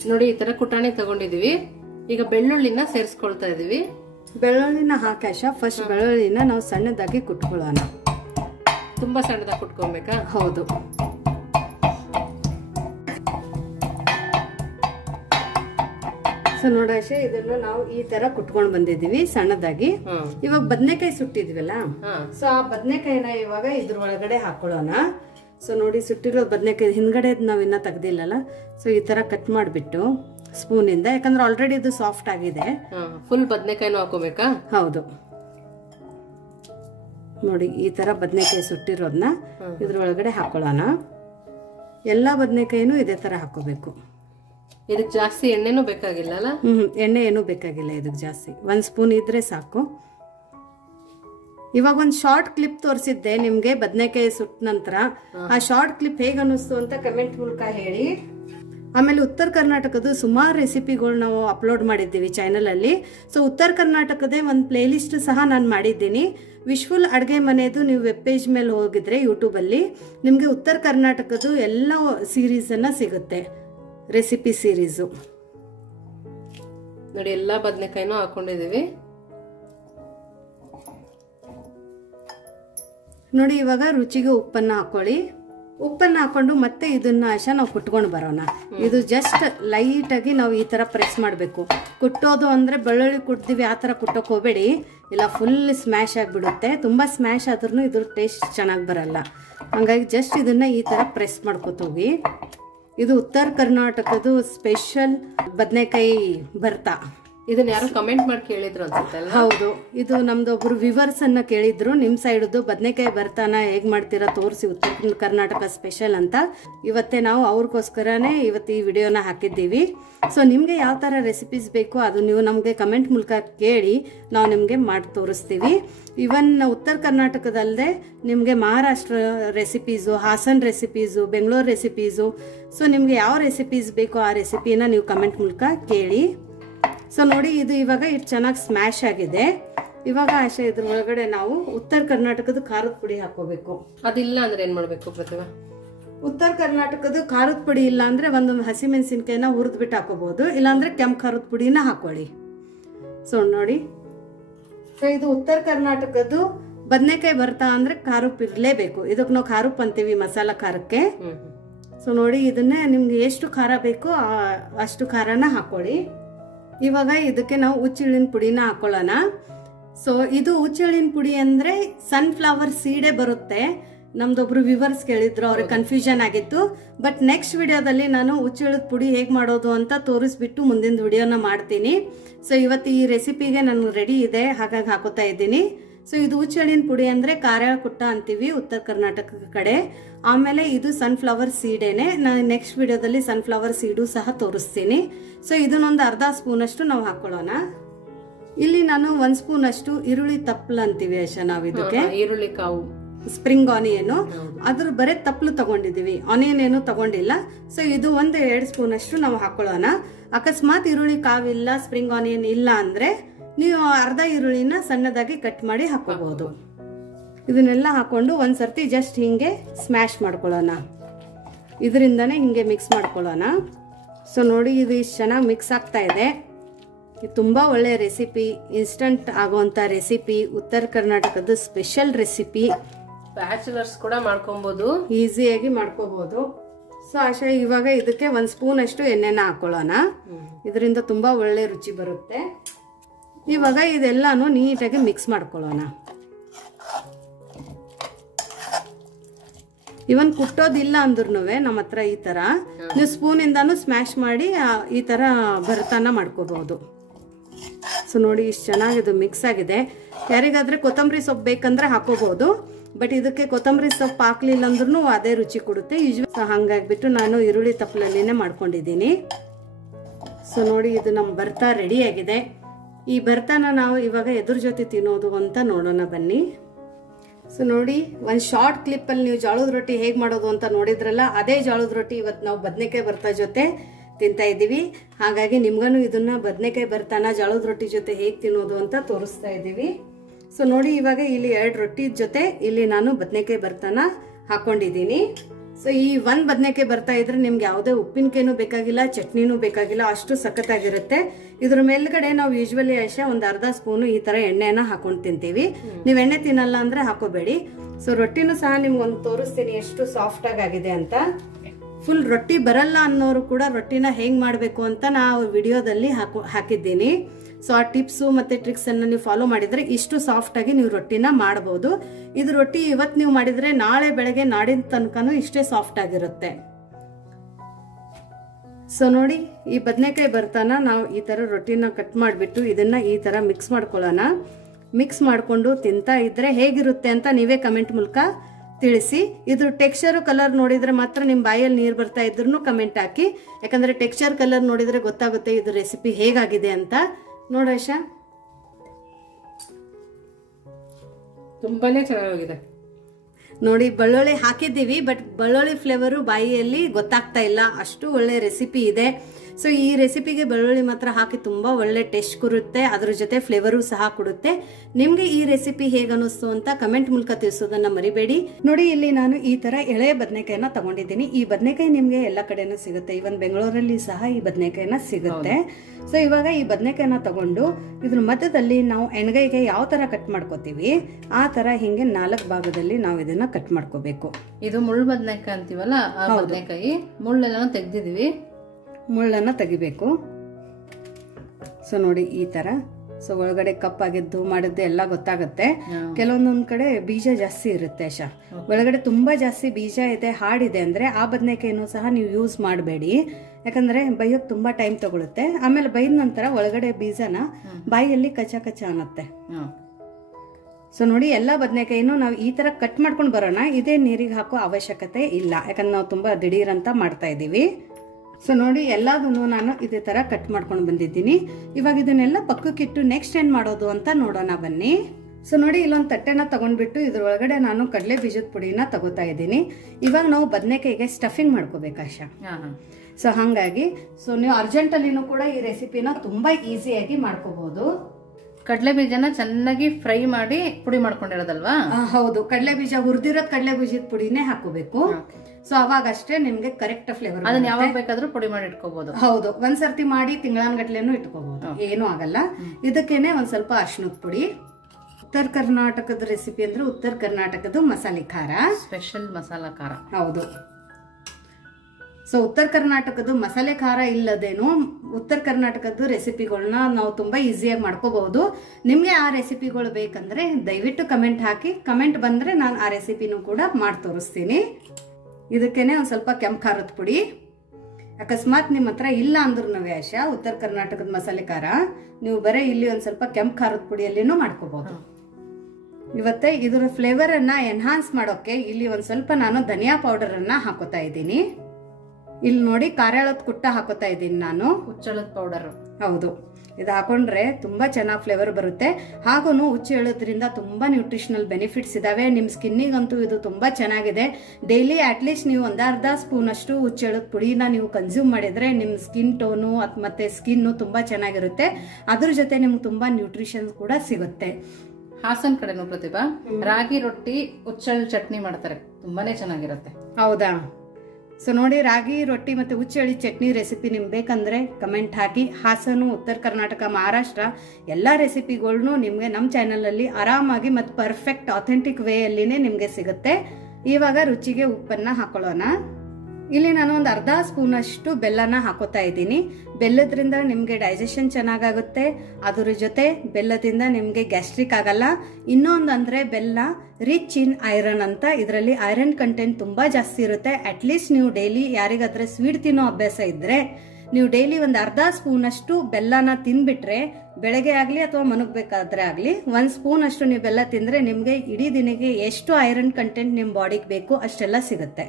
ನೋಡಿ ಈ ತರ ಕುಟಾಣಿ ತಗೊಂಡಿದೀವಿ. ಈಗ ಬೆಳ್ಳುಳ್ಳಿನ ಸೇರಿಸ್ಕೊಳ್ತಾ ಇದೀವಿ. ಬೆಳ್ಳುಳ್ಳಿನ ಹಾಕಿ ಆಶಾ ಫಸ್ಟ್ ಬೆಳ್ಳುಳ್ಳಿನ ನಾವು ಸಣ್ಣದಾಗಿ ಕುಟ್ಕೊಳ್ಳೋಣ. ತುಂಬಾ ಸಣ್ಣದಾಗಿ ಕುಟ್ಕೊಬೇಕಾ? ಹೌದು. ಸೊ ನೋಡಿ ಆಶಾ ಇದನ್ನು ನಾವು ಈ ತರ ಕುಟ್ಕೊಂಡ್ ಬಂದಿದೀವಿ ಸಣ್ಣದಾಗಿ. ಇವಾಗ ಬದನೆಕಾಯಿ ಸುಟ್ಟಿದ್ವಲ್ಲ, ಸೊ ಆ ಬದನೆಕಾಯಿನ ಇವಾಗ ಇದ್ರ ಒಳಗಡೆ ಹಾಕೊಳ್ಳೋಣ. ಸೊ ನೋಡಿ ಸುಟ್ಟಿರೋ ಬದನೆಕಾಯಿ ಹಿಂದ್ಗಡೆ ನಾವ್ ಇನ್ನ ತೆಗ್ದಿಲ್ಲಲ್ಲ, ಸೊ ಈ ತರ ಕಟ್ ಮಾಡ್ಬಿಟ್ಟು ಸ್ಪೂನ್ ಇಂದ, ಯಾಕಂದ್ರೆ ಆಲ್ರೆಡಿ ಇದು ಸಾಫ್ಟ್ ಆಗಿದೆ. ಫುಲ್ ಬದನೆಕಾಯಿನೂ ಹಾಕೋಬೇಕಾ? ಹೌದು. ನೋಡಿ ಈ ತರ ಬದನೆಕಾಯಿ ಸುಟ್ಟಿರೋದನ್ನ ಇದ್ರ ಒಳಗಡೆ ಹಾಕೊಳ್ಳೋಣ. ಎಲ್ಲಾ ಬದನೆಕಾಯಿನೂ ಇದೇ ತರ ಹಾಕೋಬೇಕು. ಇದಕ್ ಜಾಸ್ತಿ ಎಣ್ಣೆನೂ ಬೇಕಾಗಿಲ್ಲ ಅಲ್ಲ? ಎಣ್ಣೆ ಏನೂ ಬೇಕಾಗಿಲ್ಲ ಇದಕ್ ಜಾಸ್ತಿ, 1 ಸ್ಪೂನ್ ಇದ್ರೆ ಸಾಕು. ಇವಾಗ ಒಂದ್ ಶಾರ್ಟ್ ಕ್ಲಿಪ್ ತೋರಿಸಿದ್ದೆ ನಿಮ್ಗೆ ಬದನೆಕಾಯಿ ಸುಟ್ಟ ನಂತರ. ಆ ಶಾರ್ಟ್ ಕ್ಲಿಪ್ ಹೇಗ ಅನಿಸ್ತು ಅಂತ ಕಮೆಂಟ್ ಮೂಲಕ ಹೇಳಿ. ಆಮೇಲೆ ಉತ್ತರ ಕರ್ನಾಟಕದ ಸುಮಾರು ರೆಸಿಪಿಗಳು ನಾವು ಅಪ್ಲೋಡ್ ಮಾಡಿದ್ದೀವಿ ಚಾನೆಲ್ ಅಲ್ಲಿ. ಸೊ ಉತ್ತರ ಕರ್ನಾಟಕದೇ ಒಂದು ಪ್ಲೇ ಲಿಸ್ಟ್ ಸಹ ನಾನು ಮಾಡಿದ್ದೀನಿ. ವಿಶ್ಫುಲ್ ಅಡುಗೆ ಮನೆದು ನೀವು ವೆಬ್ ಪೇಜ್ ಮೇಲೆ ಹೋಗಿದ್ರೆ ಯೂಟ್ಯೂಬ್ ಅಲ್ಲಿ ನಿಮ್ಗೆ ಉತ್ತರ ಕರ್ನಾಟಕದ ಎಲ್ಲ ಸೀರೀಸ್ ಅನ್ನ ಸಿಗುತ್ತೆ, ರೆಸಿಪಿ ಸೀರೀಸು. ನೋಡಿ ಎಲ್ಲಾ ಬದನೆಕಾಯಿನೂ ಹಾಕೊಂಡಿದೀವಿ. ನೋಡಿ ಇವಾಗ ರುಚಿಗೆ ಉಪ್ಪನ್ನ ಹಾಕೊಳ್ಳಿ. ಉಪ್ಪನ್ನ ಹಾಕೊಂಡು ಮತ್ತೆ ಇದನ್ನ ಆಶಾ ನಾವು ಕುಟ್ಕೊಂಡು ಬರೋಣ. ಇದು ಜಸ್ಟ್ ಲೈಟ್ ಆಗಿ ನಾವು ಈ ತರ ಪ್ರೆಸ್ ಮಾಡಬೇಕು. ಕುಟ್ಟೋದು ಅಂದ್ರೆ ಬೆಳ್ಳುಳ್ಳಿ ಕುಟ್ತೀವಿ ಆ ತರ ಕುಟ್ಟೋಕ್ ಹೋಗ್ಬೇಡಿ, ಇಲ್ಲ ಫುಲ್ ಸ್ಮ್ಯಾಶ್ ಆಗಿಬಿಡುತ್ತೆ. ತುಂಬಾ ಸ್ಮ್ಯಾಶ್ ಆದ್ರೂ ಇದ್ರ ಟೇಸ್ಟ್ ಚೆನ್ನಾಗಿ ಬರಲ್ಲ. ಹಂಗಾಗಿ ಜಸ್ಟ್ ಇದನ್ನ ಈ ತರ ಪ್ರೆಸ್ ಮಾಡ್ಕೋತೀವಿ. ಇದು ಉತ್ತರ ಕರ್ನಾಟಕದ ಸ್ಪೆಷಲ್ ಬದನೆಕಾಯಿ ಭರ್ತಾ. ಇದನ್ನ ಯಾರು ಕಮೆಂಟ್ ಮಾಡಿ ಕೇಳಿದ್ರು ಅನ್ಸುತ್ತೆ ಅಲ್ಲ? ಹೌದು, ಇದು ನಮ್ದು ಒಬ್ರು ವಿವರ್ಸ್ ಅನ್ನ ಕೇಳಿದ್ರು, ನಿಮ್ ಸೈಡ್ದು ಬದನೆಕಾಯಿ ಭರ್ತಾನ ಹೇಗ್ ಮಾಡ್ತೀರಾ ತೋರಿಸಿ ಉತ್ತರ ಕರ್ನಾಟಕ ಸ್ಪೆಷಲ್ ಅಂತ. ಇವತ್ತೇ ನಾವು ಅವ್ರಿಗೋಸ್ಕರನೇ ಇವತ್ತು ಈ ವಿಡಿಯೋನ ಹಾಕಿದ್ದೀವಿ. ಸೊ ನಿಮ್ಗೆ ಯಾವ ತರ ರೆಸಿಪೀಸ್ ಬೇಕು ಅದು ನೀವು ನಮ್ಗೆ ಕಮೆಂಟ್ ಮೂಲಕ ಕೇಳಿ, ನಾವು ನಿಮ್ಗೆ ಮಾಡಿ ತೋರಿಸ್ತೀವಿ. ಇವನ್ ಉತ್ತರ ಕರ್ನಾಟಕದಲ್ಲದೆ ನಿಮ್ಗೆ Maharashtra recipes, Hassan recipes, Bengaluru recipes, so ನಿಮ್ಗೆ ಯಾವ ರೆಸಿಪೀಸ್ ಬೇಕೋ ಆ ರೆಸಿಪಿನ ನೀವು ಕಮೆಂಟ್ ಮೂಲಕ ಕೇಳಿ. ಸೊ ನೋಡಿ ಇದು ಇವಾಗ ಇಷ್ಟು ಚೆನ್ನಾಗಿ ಸ್ಮ್ಯಾಶ್ ಆಗಿದೆ. ಇವಾಗ ಆಶಾ ಇದ್ರ ಒಳಗಡೆ ನಾವು ಉತ್ತರ ಕರ್ನಾಟಕದ ಖಾರದ ಪುಡಿ ಹಾಕೋಬೇಕು. ಅದಿಲ್ಲ ಅಂದ್ರೆ ಏನ್ ಮಾಡ್ಬೇಕು ಪ್ರತಿಭಾ? ಉತ್ತರ ಕರ್ನಾಟಕದ ಖಾರದ ಪುಡಿ ಇಲ್ಲ ಅಂದ್ರೆ ಒಂದು ಹಸಿಮೆಣಸಿನ್ಕಾಯಿನ ಹುರಿದ್ಬಿಟ್ಟು ಹಾಕೋಬಹುದು, ಇಲ್ಲಾಂದ್ರೆ ಕೆಂಪು ಖಾರದ ಪುಡಿನ ಹಾಕೊಳ್ಳಿ. ಸೊ ನೋಡಿ, ಸೊ ಇದು ಉತ್ತರ ಕರ್ನಾಟಕದ್ದು ಬದನೆಕಾಯಿ ಭರ್ತಾ ಅಂದ್ರೆ ಖಾರಪ್ಪ ಇರ್ಲೇಬೇಕು. ಇದಕ್ಕೆ ನಾವು ಖಾರಪ್ಪ ಅಂತೀವಿ, ಮಸಾಲ ಖಾರಕ್ಕೆ. ಸೊ ನೋಡಿ ಇದನ್ನೇ ನಿಮ್ಗೆ ಎಷ್ಟು ಖಾರ ಬೇಕೋ ಅಷ್ಟು ಖಾರನ ಹಾಕೊಳ್ಳಿ. ಇವಾಗ ಇದಕ್ಕೆ ನಾವು ಹುಚ್ಚೆಳ್ಳಿನ ಪುಡಿನ ಹಾಕೊಳ್ಳೋಣ. ಸೊ ಇದು ಹುಚ್ಚೆಳ್ಳಿನ ಪುಡಿ ಅಂದ್ರೆ ಸನ್ಫ್ಲವರ್ ಸೀಡೇ ಬರುತ್ತೆ. ನಮ್ದೊಬ್ರು ವಿವರ್ಸ್ ಕೇಳಿದ್ರು, ಅವ್ರಿಗೆ ಕನ್ಫ್ಯೂಷನ್ ಆಗಿತ್ತು. ಬಟ್ ನೆಕ್ಸ್ಟ್ ವಿಡಿಯೋದಲ್ಲಿ ನಾನು ಹುಚ್ಚೆಳ್ಳದ ಪುಡಿ ಹೇಗ್ ಮಾಡೋದು ಅಂತ ತೋರಿಸ್ಬಿಟ್ಟು ಮುಂದಿನ ವಿಡಿಯೋನ ಮಾಡ್ತೀನಿ. ಸೊ ಇವತ್ತು ಈ ರೆಸಿಪಿಗೆ ನಾನು ರೆಡಿ ಇದೆ, ಹಾಗಾಗಿ ಹಾಕೋತಾ ಇದ್ದೀನಿ. ಸೊ ಇದು ಹುಚ್ಚೆಳ್ಳಿನ ಪುಡಿ ಅಂದ್ರೆ ಖಾರ ಕುಟ್ಟ ಅಂತೀವಿ ಉತ್ತರ ಕರ್ನಾಟಕ ಕಡೆ. ಆಮೇಲೆ ಇದು ಸನ್ಫ್ಲವರ್ ಸೀಡೇನೆ. ನಾನು ನೆಕ್ಸ್ಟ್ ವಿಡಿಯೋದಲ್ಲಿ ಸನ್ಫ್ಲವರ್ ಸೀಡು ಸಹ ತೋರಿಸ್ತೀನಿ. ಸೊ ಇದನ್ನೊಂದು ಅರ್ಧ ಸ್ಪೂನ್ ಅಷ್ಟು ನಾವು ಹಾಕೊಳ್ಳೋಣ. ಇಲ್ಲಿ ನಾನು 1 ಸ್ಪೂನ್ ಅಷ್ಟು ಈರುಳ್ಳಿ ತಪ್ಪಲು ಅಂತೀವಿ ಆಶಾ ನಾವು ಇದಕ್ಕೆ. ಈರುಳ್ಳಿ ಕಾವು, ಸ್ಪ್ರಿಂಗ್ ಆನಿಯನ್, ಅದ್ರ ಬರೇ ತಪ್ಪಲು ತಗೊಂಡಿದೀವಿ, ಆನಿಯನ್ ಏನು ತಗೊಂಡಿಲ್ಲ. ಸೊ ಇದು 1-2 ಸ್ಪೂನ್ ಅಷ್ಟು ನಾವು ಹಾಕೊಳ್ಳೋಣ. ಅಕಸ್ಮಾತ್ ಈರುಳ್ಳಿ ಕಾವಿಲ್ಲ, ಸ್ಪ್ರಿಂಗ್ ಆನಿಯನ್ ಇಲ್ಲ ಅಂದ್ರೆ ನೀವು ಅರ್ಧ ಈರುಳ್ಳಿನ ಸಣ್ಣದಾಗಿ ಕಟ್ ಮಾಡಿ ಹಾಕೋಬಹುದು. ಇದನ್ನೆಲ್ಲ ಹಾಕೊಂಡು ಒಂದ್ಸರ್ತಿ ಜಸ್ಟ್ ಹಿಂಗೆ ಸ್ಮ್ಯಾಶ್ ಮಾಡ್ಕೊಳ್ಳೋಣ. ಇದರಿಂದನೇ ಹಿಂಗೆ ಮಿಕ್ಸ್ ಮಾಡ್ಕೊಳ್ಳೋಣ. ಸೊ ನೋಡಿ ಇದು ಇಷ್ಟು ಚೆನ್ನಾಗಿ ಮಿಕ್ಸ್ ಆಗ್ತಾ ಇದೆ. ಇದು ತುಂಬ ಒಳ್ಳೆ ರೆಸಿಪಿ, ಇನ್ಸ್ಟಂಟ್ ಆಗುವಂಥ ರೆಸಿಪಿ, ಉತ್ತರ ಕರ್ನಾಟಕದ ಸ್ಪೆಷಲ್ ರೆಸಿಪಿ. ಬ್ಯಾಚುಲರ್ಸ್ ಕೂಡ ಮಾಡ್ಕೊಬಹುದು, ಈಸಿಯಾಗಿ ಮಾಡ್ಕೋಬಹುದು. ಸೊ ಆಶಾ ಇವಾಗ ಇದಕ್ಕೆ 1 ಸ್ಪೂನ್ ಅಷ್ಟು ಎಣ್ಣೆನ ಹಾಕೊಳ್ಳೋಣ. ಇದರಿಂದ ತುಂಬ ಒಳ್ಳೆ ರುಚಿ ಬರುತ್ತೆ. ಇವಾಗ ಇದೆಲ್ಲಾನು ನೀಟಾಗಿ ಮಿಕ್ಸ್ ಮಾಡ್ಕೊಳ್ಳೋಣ. ಇವನ್ ಕುಟ್ಟೋದಿಲ್ಲ ಅಂದ್ರೂ ನಮ್ಮ ಹತ್ರ ಈ ತರ ನೀವು ಸ್ಪೂನ್ ಇಂದಾನು ಸ್ಮ್ಯಾಶ್ ಮಾಡಿ ಈ ತರ ಭರ್ತಾನ ಮಾಡ್ಕೋಬಹುದು. ಸೊ ನೋಡಿ ಇಷ್ಟು ಚೆನ್ನಾಗಿ ಇದು ಮಿಕ್ಸ್ ಆಗಿದೆ. ಯಾರಿಗಾದ್ರೆ ಕೊತ್ತಂಬರಿ ಸೊಪ್ಪು ಬೇಕಂದ್ರೆ ಹಾಕೋಬಹುದು, ಬಟ್ ಇದಕ್ಕೆ ಕೊತ್ತಂಬರಿ ಸೊಪ್ಪು ಹಾಕ್ಲಿಲ್ಲ ಅಂದ್ರೂ ಅದೇ ರುಚಿ ಕೊಡುತ್ತೆ. ಯೂಶ್ವಲ್ ಹಂಗಾಗ್ಬಿಟ್ಟು ನಾನು ಈರುಳ್ಳಿ ತಪ್ಪಲಲ್ಲಿನೇ ಮಾಡ್ಕೊಂಡಿದ್ದೀನಿ. ಸೊ ನೋಡಿ ಇದು ನಮ್ಮ ಭರ್ತಾ ರೆಡಿ ಆಗಿದೆ. ಈ ಭರ್ತಾನ ನಾವು ಇವಾಗ ಎದುರು ಜೊತೆ ತಿನ್ನೋದು ಅಂತ ನೋಡೋಣ ಬನ್ನಿ. ಸೊ ನೋಡಿ ಒಂದು ಶಾರ್ಟ್ ಕ್ಲಿಪ್ ಅಲ್ಲಿ ನೀವು ಜೋಳದ ರೊಟ್ಟಿ ಹೇಗೆ ಮಾಡೋದು ಅಂತ ನೋಡಿದ್ರಲ್ಲ, ಅದೇ ಜೋಳದ ರೊಟ್ಟಿ ಇವತ್ತು ನಾವು ಬದನೆಕಾಯಿ ಭರ್ತಾ ಜೊತೆ ತಿಂತಾ ಇದ್ದೀವಿ. ಹಾಗಾಗಿ ನಿಮ್ಗೂ ಇದನ್ನ ಬದನೆಕಾಯಿ ಭರ್ತಾನ ಜೋಳದ ರೊಟ್ಟಿ ಜೊತೆ ಹೇಗೆ ತಿನ್ನೋದು ಅಂತ ತೋರಿಸ್ತಾ ಇದ್ದೀವಿ. ಸೊ ನೋಡಿ ಇವಾಗ ಇಲ್ಲಿ 2 ರೊಟ್ಟಿ ಜೊತೆ ಇಲ್ಲಿ ನಾನು ಬದನೆಕಾಯಿ ಭರ್ತಾನ ಹಾಕೊಂಡಿದ್ದೀನಿ. ಸೊ ಈ 1 ಬದನೆಕಾಯಿ ಬರ್ತಾ ಇದ್ರೆ ನಿಮ್ಗೆ ಯಾವುದೇ ಉಪ್ಪಿನಕಾಯಿನೂ ಬೇಕಾಗಿಲ್ಲ, ಚಟ್ನಿನೂ ಬೇಕಾಗಿಲ್ಲ, ಅಷ್ಟು ಸಖತ್ತಾಗಿರುತ್ತೆ. ಇದ್ರ ಮೇಲ್ಗಡೆ ನಾವು ಯೂಶ್ವಲಿ ಆಶಾ ಒಂದು ಅರ್ಧ ಸ್ಪೂನು ಈ ತರ ಎಣ್ಣೆನ ಹಾಕೊಂಡು ತಿಂತೀವಿ. ನೀವು ಎಣ್ಣೆ ತಿನ್ನಲ್ಲ ಅಂದ್ರೆ ಹಾಕೋಬೇಡಿ. ಸೊ ರೊಟ್ಟಿನೂ ಸಹ ನಿಮ್ಗೊಂದು ತೋರಿಸ್ತೀನಿ ಎಷ್ಟು ಸಾಫ್ಟ್ ಆಗಿದೆ ಅಂತ. ಫುಲ್ ರೊಟ್ಟಿ ಬರಲ್ಲ ಅನ್ನೋರು ಕೂಡ ರೊಟ್ಟಿನ ಹೆಂಗ್ ಮಾಡ್ಬೇಕು ಅಂತ ನಾವು ವಿಡಿಯೋದಲ್ಲಿ ಹಾಕಿದ್ದೀನಿ. ಸೊ ಆ ಟಿಪ್ಸು ಮತ್ತೆ ಟ್ರಿಕ್ಸ್ ಅನ್ನ ನೀವು ಫಾಲೋ ಮಾಡಿದ್ರೆ ಇಷ್ಟು ಸಾಫ್ಟ್ ಆಗಿ ನೀವು ರೊಟ್ಟಿನ ಮಾಡಬಹುದು. ಇದು ರೊಟ್ಟಿ ಇವತ್ತು ನೀವು ಮಾಡಿದ್ರೆ ನಾಳೆ ಬೆಳಗ್ಗೆ ನಾಡಿನ ತನಕನೂ ಇಷ್ಟೇ ಸಾಫ್ಟ್ ಆಗಿರುತ್ತೆ. ಸೊ ನೋಡಿ ಈ ಬದನೆಕಾಯಿ ಭರ್ತಾನ ನಾವು ಈ ತರ ರೊಟ್ಟಿನ ಕಟ್ ಮಾಡಿಬಿಟ್ಟು ಇದನ್ನ ಈ ತರ ಮಿಕ್ಸ್ ಮಾಡ್ಕೊಳ್ಳೋಣ. ಮಿಕ್ಸ್ ಮಾಡ್ಕೊಂಡು ತಿಂತಾ ಇದ್ರೆ ಹೇಗಿರುತ್ತೆ ಅಂತ ನೀವೇ ಕಮೆಂಟ್ ಮೂಲಕ ತಿಳಿಸಿ. ಇದ್ರ ಟೆಕ್ಸ್ಚರ್ ಕಲರ್ ನೋಡಿದ್ರೆ ಮಾತ್ರ ನಿಮ್ ಬಾಯಲ್ಲಿ ನೀರು ಬರ್ತಾ ಇದ್ರೂ ಕಮೆಂಟ್ ಹಾಕಿ. ಯಾಕಂದ್ರೆ ಟೆಕ್ಸ್ಚರ್ ಕಲರ್ ನೋಡಿದ್ರೆ ಗೊತ್ತಾಗುತ್ತೆ ಇದು ರೆಸಿಪಿ ಹೇಗಾಗಿದೆ ಅಂತ. ನೋಡಾಶ ತುಂಬಾನೇ ಚೆನ್ನಾಗಿದೆ. ನೋಡಿ ಬೆಳ್ಳುಳ್ಳಿ ಹಾಕಿದ್ದೀವಿ, ಬಟ್ ಬೆಳ್ಳುಳ್ಳಿ ಫ್ಲೇವರು ಬಾಯಿಯಲ್ಲಿ ಗೊತ್ತಾಗ್ತಾ ಇಲ್ಲ, ಅಷ್ಟು ಒಳ್ಳೆ ರೆಸಿಪಿ ಇದೆ. ಸೊ ಈ ರೆಸಿಪಿಗೆ ಬೆಳ್ಳುಳ್ಳಿ ಮಾತ್ರ ಹಾಕಿ ತುಂಬಾ ಒಳ್ಳೆ ಟೇಸ್ಟ್ ಕೊಡುತ್ತೆ, ಅದ್ರ ಜೊತೆ ಫ್ಲೇವರು ಸಹ ಕೊಡುತ್ತೆ. ನಿಮ್ಗೆ ಈ ರೆಸಿಪಿ ಹೇಗೆ ಅನಿಸ್ತು ಅಂತ ಕಮೆಂಟ್ ಮೂಲಕ ತಿಳಿಸೋದನ್ನ ಮರಿಬೇಡಿ. ನೋಡಿ ಇಲ್ಲಿ ನಾನು ಈ ತರ ಎಳೆ ಬದನೆಕಾಯಿನ ತಗೊಂಡಿದ್ದೀನಿ. ಈ ಬದನೆಕಾಯಿ ನಿಮ್ಗೆ ಎಲ್ಲ ಕಡೆನೂ ಸಿಗುತ್ತೆ, ಇವನ್ ಬೆಂಗಳೂರಲ್ಲಿ ಸಹ ಈ ಬದನೆಕಾಯಿನ ಸಿಗುತ್ತೆ. ಸೊ ಇವಾಗ ಈ ಬದನೆಕಾಯಿನ ತಗೊಂಡು ಇದ್ರ ಮಧ್ಯದಲ್ಲಿ ನಾವು ಎಣ್ಗಾಯಿಗೆ ಯಾವ ತರ ಕಟ್ ಮಾಡ್ಕೋತೀವಿ ಆ ತರ ಹಿಂಗೆ 4 ಭಾಗದಲ್ಲಿ ನಾವು ಇದನ್ನ ಕಟ್ ಮಾಡ್ಕೋಬೇಕು. ಇದು ಮುಳ್ಳು ಬದನೆಕಾಯಿ ಅಂತೀವಲ್ಲ, ಆ ಬದನೆಕಾಯಿ ಮುಳ್ಳೆಲ್ಲ ತೆಗ್ದಿದೀವಿ, ಮುಳ್ಳನ್ನ ತೆಗಿಬೇಕು. ಸೊ ನೋಡಿ ಈ ತರ. ಸೊ ಒಳಗಡೆ ಕಪ್ಪಾಗಿದ್ದು ಮಾಡಿದ್ದು ಎಲ್ಲ ಗೊತ್ತಾಗುತ್ತೆ. ಕೆಲವೊಂದೊಂದ್ ಕಡೆ ಬೀಜ ಜಾಸ್ತಿ ಇರುತ್ತೆ ಆಶಾ, ಒಳಗಡೆ ತುಂಬಾ ಜಾಸ್ತಿ ಬೀಜ ಇದೆ, ಹಾಡಿದೆ ಅಂದ್ರೆ ಆ ಬದನೆಕಾಯಿನೂ ಸಹ ನೀವು ಯೂಸ್ ಮಾಡಬೇಡಿ. ಯಾಕಂದ್ರೆ ಬೈಯೋಕ್ ತುಂಬಾ ಟೈಮ್ ತಗೊಳುತ್ತೆ. ಆಮೇಲೆ ಬೈದ ನಂತರ ಒಳಗಡೆ ಬೀಜನ ಬಾಯಿಯಲ್ಲಿ ಕಚ್ಚ ಕಚ್ಚ ಅನ್ನತ್ತೆ. ಸೊ ನೋಡಿ ಎಲ್ಲಾ ಬದನೆಕಾಯಿನೂ ನಾವು ಈ ತರ ಕಟ್ ಮಾಡ್ಕೊಂಡು ಬರೋಣ. ಇದೇ ನೀರಿಗೆ ಹಾಕೋ ಅವಶ್ಯಕತೆ ಇಲ್ಲ, ಯಾಕಂದ್ರೆ ನಾವು ತುಂಬಾ ದಿಢೀರ್ ಅಂತ ಮಾಡ್ತಾ ಇದೀವಿ. ಸೊ ನೋಡಿ ಎಲ್ಲದನ್ನು ನಾನು ಇದೇ ತರ ಕಟ್ ಮಾಡ್ಕೊಂಡು ಬಂದಿದ್ದೀನಿ. ಇವಾಗ ಇದನ್ನೆಲ್ಲ ಪಕ್ಕಕ್ಕಿಟ್ಟು ನೆಕ್ಸ್ಟ್ ಏನ್ ಮಾಡೋದು ಅಂತ ನೋಡೋಣ ಬನ್ನಿ. ಸೊ ನೋಡಿ ಇಲ್ಲೊಂದು ತಟ್ಟೆನ ತಗೊಂಡ್ಬಿಟ್ಟು ಇದ್ರೊಳಗಡೆ ನಾನು ಕಡಲೆ ಬೀಜದ ಪುಡಿನ ತಗೋತಾ ಇದ್ದೀನಿ. ಇವಾಗ ನಾವು ಬದನೆಕಾಯಿಗೆ ಸ್ಟಫಿಂಗ್ ಮಾಡ್ಕೋಬೇಕು ಆಶಾ. ಸೊ ಹಂಗಾಗಿ ಸೊ ನೀವು ಅರ್ಜೆಂಟಲ್ಲಿನೂ ಕೂಡ ಈ ರೆಸಿಪಿನ ತುಂಬಾ ಈಸಿಯಾಗಿ ಮಾಡ್ಕೋಬಹುದು. ಕಡಲೆ ಬೀಜನ ಚೆನ್ನಾಗಿ ಫ್ರೈ ಮಾಡಿ ಪುಡಿ ಮಾಡ್ಕೊಂಡಿರೋದಲ್ವಾ? ಹೌದು, ಕಡಲೆ ಬೀಜ ಹುರಿದಿರೋದ್ ಕಡಲೆ ಬೀಜದ ಪುಡಿನೇ ಹಾಕೋಬೇಕು. ಸೊ ಅವಾಗ ಅಷ್ಟೇ ನಿಮ್ಗೆ ಕರೆಕ್ಟ್ ಫ್ಲೇವರ್. ಅದನ್ನ ಯಾವಾಗ ಬೇಕಾದ್ರೂ ಪುಡಿ ಮಾಡಿ ಇಟ್ಕೋಬಹುದು. ಹೌದು, ಒಂದ್ಸರ್ತಿ ಮಾಡಿ ತಿಂಗಳಾನ್ಗಟ್ಲೆನೂ ಇಟ್ಕೋಬಹುದು, ಏನೂ ಆಗಲ್ಲ. ಇದಕ್ಕೇನೆ ಒಂದ್ ಸ್ವಲ್ಪ ಅರ್ಶಿಣದ ಪುಡಿ. ಉತ್ತರ ಕರ್ನಾಟಕದ ರೆಸಿಪಿ ಅಂದ್ರೆ ಉತ್ತರ ಕರ್ನಾಟಕದ ಮಸಾಲೆ ಖಾರ, ಸ್ಪೆಷಲ್ ಮಸಾಲಾ ಖಾರ. ಹೌದು. ಸೊ ಉತ್ತರ ಕರ್ನಾಟಕದ ಮಸಾಲೆ ಖಾರ ಇಲ್ಲದೇನು ಉತ್ತರ ಕರ್ನಾಟಕದ ರೆಸಿಪಿಗಳನ್ನ ನಾವು ತುಂಬಾ ಈಸಿಯಾಗಿ ಮಾಡ್ಕೋಬಹುದು. ನಿಮ್ಗೆ ಆ ರೆಸಿಪಿಗಳು ಬೇಕಂದ್ರೆ ದಯವಿಟ್ಟು ಕಮೆಂಟ್ ಹಾಕಿ. ಕಮೆಂಟ್ ಬಂದ್ರೆ ನಾನು ಆ ರೆಸಿಪಿನೂ ಕೂಡ ಮಾಡಿ ತೋರಿಸ್ತೀನಿ. ಇದಕ್ಕೇನೆ ಒಂದ್ ಸ್ವಲ್ಪ ಕೆಂಪು ಖಾರದ ಪುಡಿ. ಅಕಸ್ಮಾತ್ ನಿಮ್ಮ ಹತ್ರ ಇಲ್ಲ ಅಂದ್ರೂ ಆಶಾ ಉತ್ತರ ಕರ್ನಾಟಕದ ಮಸಾಲೆ ಖಾರ ನೀವು ಬರೀ ಇಲ್ಲಿ ಒಂದ್ ಸ್ವಲ್ಪ ಕೆಂಪು ಖಾರದ ಪುಡಿಯಲ್ಲಿನೂ ಮಾಡ್ಕೋಬಹುದು. ಇವತ್ತೇ ಇದ್ರ ಫ್ಲೇವರ್ ಅನ್ನ ಎನ್ಹಾನ್ಸ್ ಮಾಡೋಕೆ ಇಲ್ಲಿ ಒಂದ್ ಸ್ವಲ್ಪ ನಾನು ಧನಿಯಾ ಪೌಡರ್ ಅನ್ನ ಹಾಕೋತಾ ಇದ್ದೀನಿ. ಇಲ್ಲಿ ನೋಡಿ ಕಾರಾಳದ ಕುಟ್ಟ ಹಾಕೋತಾ ಇದ್ದೀನಿ ನಾನು, ಹುಚ್ಚಳದ ಪೌಡರ್. ಹೌದು, ಇದು ಹಾಕೊಂಡ್ರೆ ತುಂಬಾ ಚೆನ್ನಾಗಿ ಫ್ಲೇವರ್ ಬರುತ್ತೆ. ಹಾಗೂ ಹುಚ್ಚು ಎಳ್ಳೋದ್ರಿಂದ ತುಂಬಾ ನ್ಯೂಟ್ರಿಷನಲ್ ಬೆನಿಫಿಟ್ಸ್ ಇದಾವೆ. ನಿಮ್ ಸ್ಕಿನ್ನಿಗಂತೂ ಇದು ತುಂಬಾ ಚೆನ್ನಾಗಿದೆ. ಡೈಲಿ ಅಟ್ಲೀಸ್ಟ್ ನೀವು ಅರ್ಧ ಸ್ಪೂನ್ ಅಷ್ಟು ಹುಚ್ಚು ಎಳ್ಳದ ಪುಡಿನ ನೀವು ಕನ್ಸ್ಯೂಮ್ ಮಾಡಿದ್ರೆ ನಿಮ್ ಸ್ಕಿನ್ ಟೋನು ಮತ್ತೆ ಸ್ಕಿನ್ ತುಂಬಾ ಚೆನ್ನಾಗಿರುತ್ತೆ. ಅದ್ರ ಜೊತೆ ನಿಮ್ಗೆ ತುಂಬಾ ನ್ಯೂಟ್ರಿಷನ್ ಕೂಡ ಸಿಗುತ್ತೆ. ಹಾಸನ್ ಕಡೆನೂ ಪ್ರತಿಭಾ ರಾಗಿ ರೊಟ್ಟಿ ಹುಚ್ಚೆಳ್ಳು ಚಟ್ನಿ ಮಾಡ್ತಾರೆ, ತುಂಬಾನೇ ಚೆನ್ನಾಗಿರುತ್ತೆ. ಹೌದಾ? ಸೊ ನೋಡಿ, ರಾಗಿ ರೊಟ್ಟಿ ಮತ್ತೆ ಹುಚ್ಚೆಳ್ಳಿ ಚಟ್ನಿ ರೆಸಿಪಿ ನಿಮ್ಗೆ ಬೇಕಂದ್ರೆ ಕಮೆಂಟ್ ಹಾಕಿ. ಹಾಸನು, ಉತ್ತರ ಕರ್ನಾಟಕ, ಮಹಾರಾಷ್ಟ್ರ ಎಲ್ಲ ರೆಸಿಪಿಗಳ್ನು ನಿಮ್ಗೆ ನಮ್ಮ ಚಾನಲಲ್ಲಿ ಆರಾಮಾಗಿ ಮತ್ತು ಪರ್ಫೆಕ್ಟ್ ಅಥೆಂಟಿಕ್ ವೇ ಅಲ್ಲಿನೇ ನಿಮ್ಗೆ ಸಿಗುತ್ತೆ. ಇವಾಗ ರುಚಿಗೆ ಉಪ್ಪನ್ನ ಹಾಕೊಳ್ಳೋಣ. ಇಲ್ಲಿ ನಾನು ಒಂದು ಅರ್ಧ ಸ್ಪೂನ್ ಅಷ್ಟು ಬೆಲ್ಲನ ಹಾಕೋತಾ ಇದ್ದೀನಿ. ಬೆಲ್ಲದ್ರಿಂದ ನಿಮ್ಗೆ ಡೈಜೆಷನ್ ಚೆನ್ನಾಗಾಗುತ್ತೆ. ಅದ್ರ ಜೊತೆ ಬೆಲ್ಲದಿಂದ ನಿಮ್ಗೆ ಗ್ಯಾಸ್ಟ್ರಿಕ್ ಆಗಲ್ಲ. ಇನ್ನೊಂದಂದ್ರೆ ಬೆಲ್ಲ ರಿಚ್ ಇನ್ ಐರನ್ ಅಂತ, ಇದರಲ್ಲಿ ಐರನ್ ಕಂಟೆಂಟ್ ತುಂಬಾ ಜಾಸ್ತಿ ಇರುತ್ತೆ. ಅಟ್ಲೀಸ್ಟ್ ನೀವು ಡೈಲಿ ಯಾರಿಗಾದ್ರೆ ಸ್ವೀಟ್ ತಿನ್ನೋ ಅಭ್ಯಾಸ ಇದ್ರೆ ನೀವು ಡೈಲಿ ಒಂದು ಅರ್ಧ ಸ್ಪೂನ್ ಅಷ್ಟು ಬೆಲ್ಲನ ತಿಂದ್ಬಿಟ್ರೆ, ಬೆಳಗ್ಗೆ ಆಗ್ಲಿ ಅಥವಾ ಮನಗ್ಬೇಕಾದ್ರೆ ಆಗ್ಲಿ 1 ಸ್ಪೂನ್ ಅಷ್ಟು ನೀವು ಬೆಲ್ಲ ತಿಂದ್ರೆ ನಿಮ್ಗೆ ಇಡೀ ದಿನಕ್ಕೆ ಎಷ್ಟು ಐರನ್ ಕಂಟೆಂಟ್ ನಿಮ್ ಬಾಡಿಗೆ ಬೇಕು ಅಷ್ಟೆಲ್ಲ ಸಿಗುತ್ತೆ.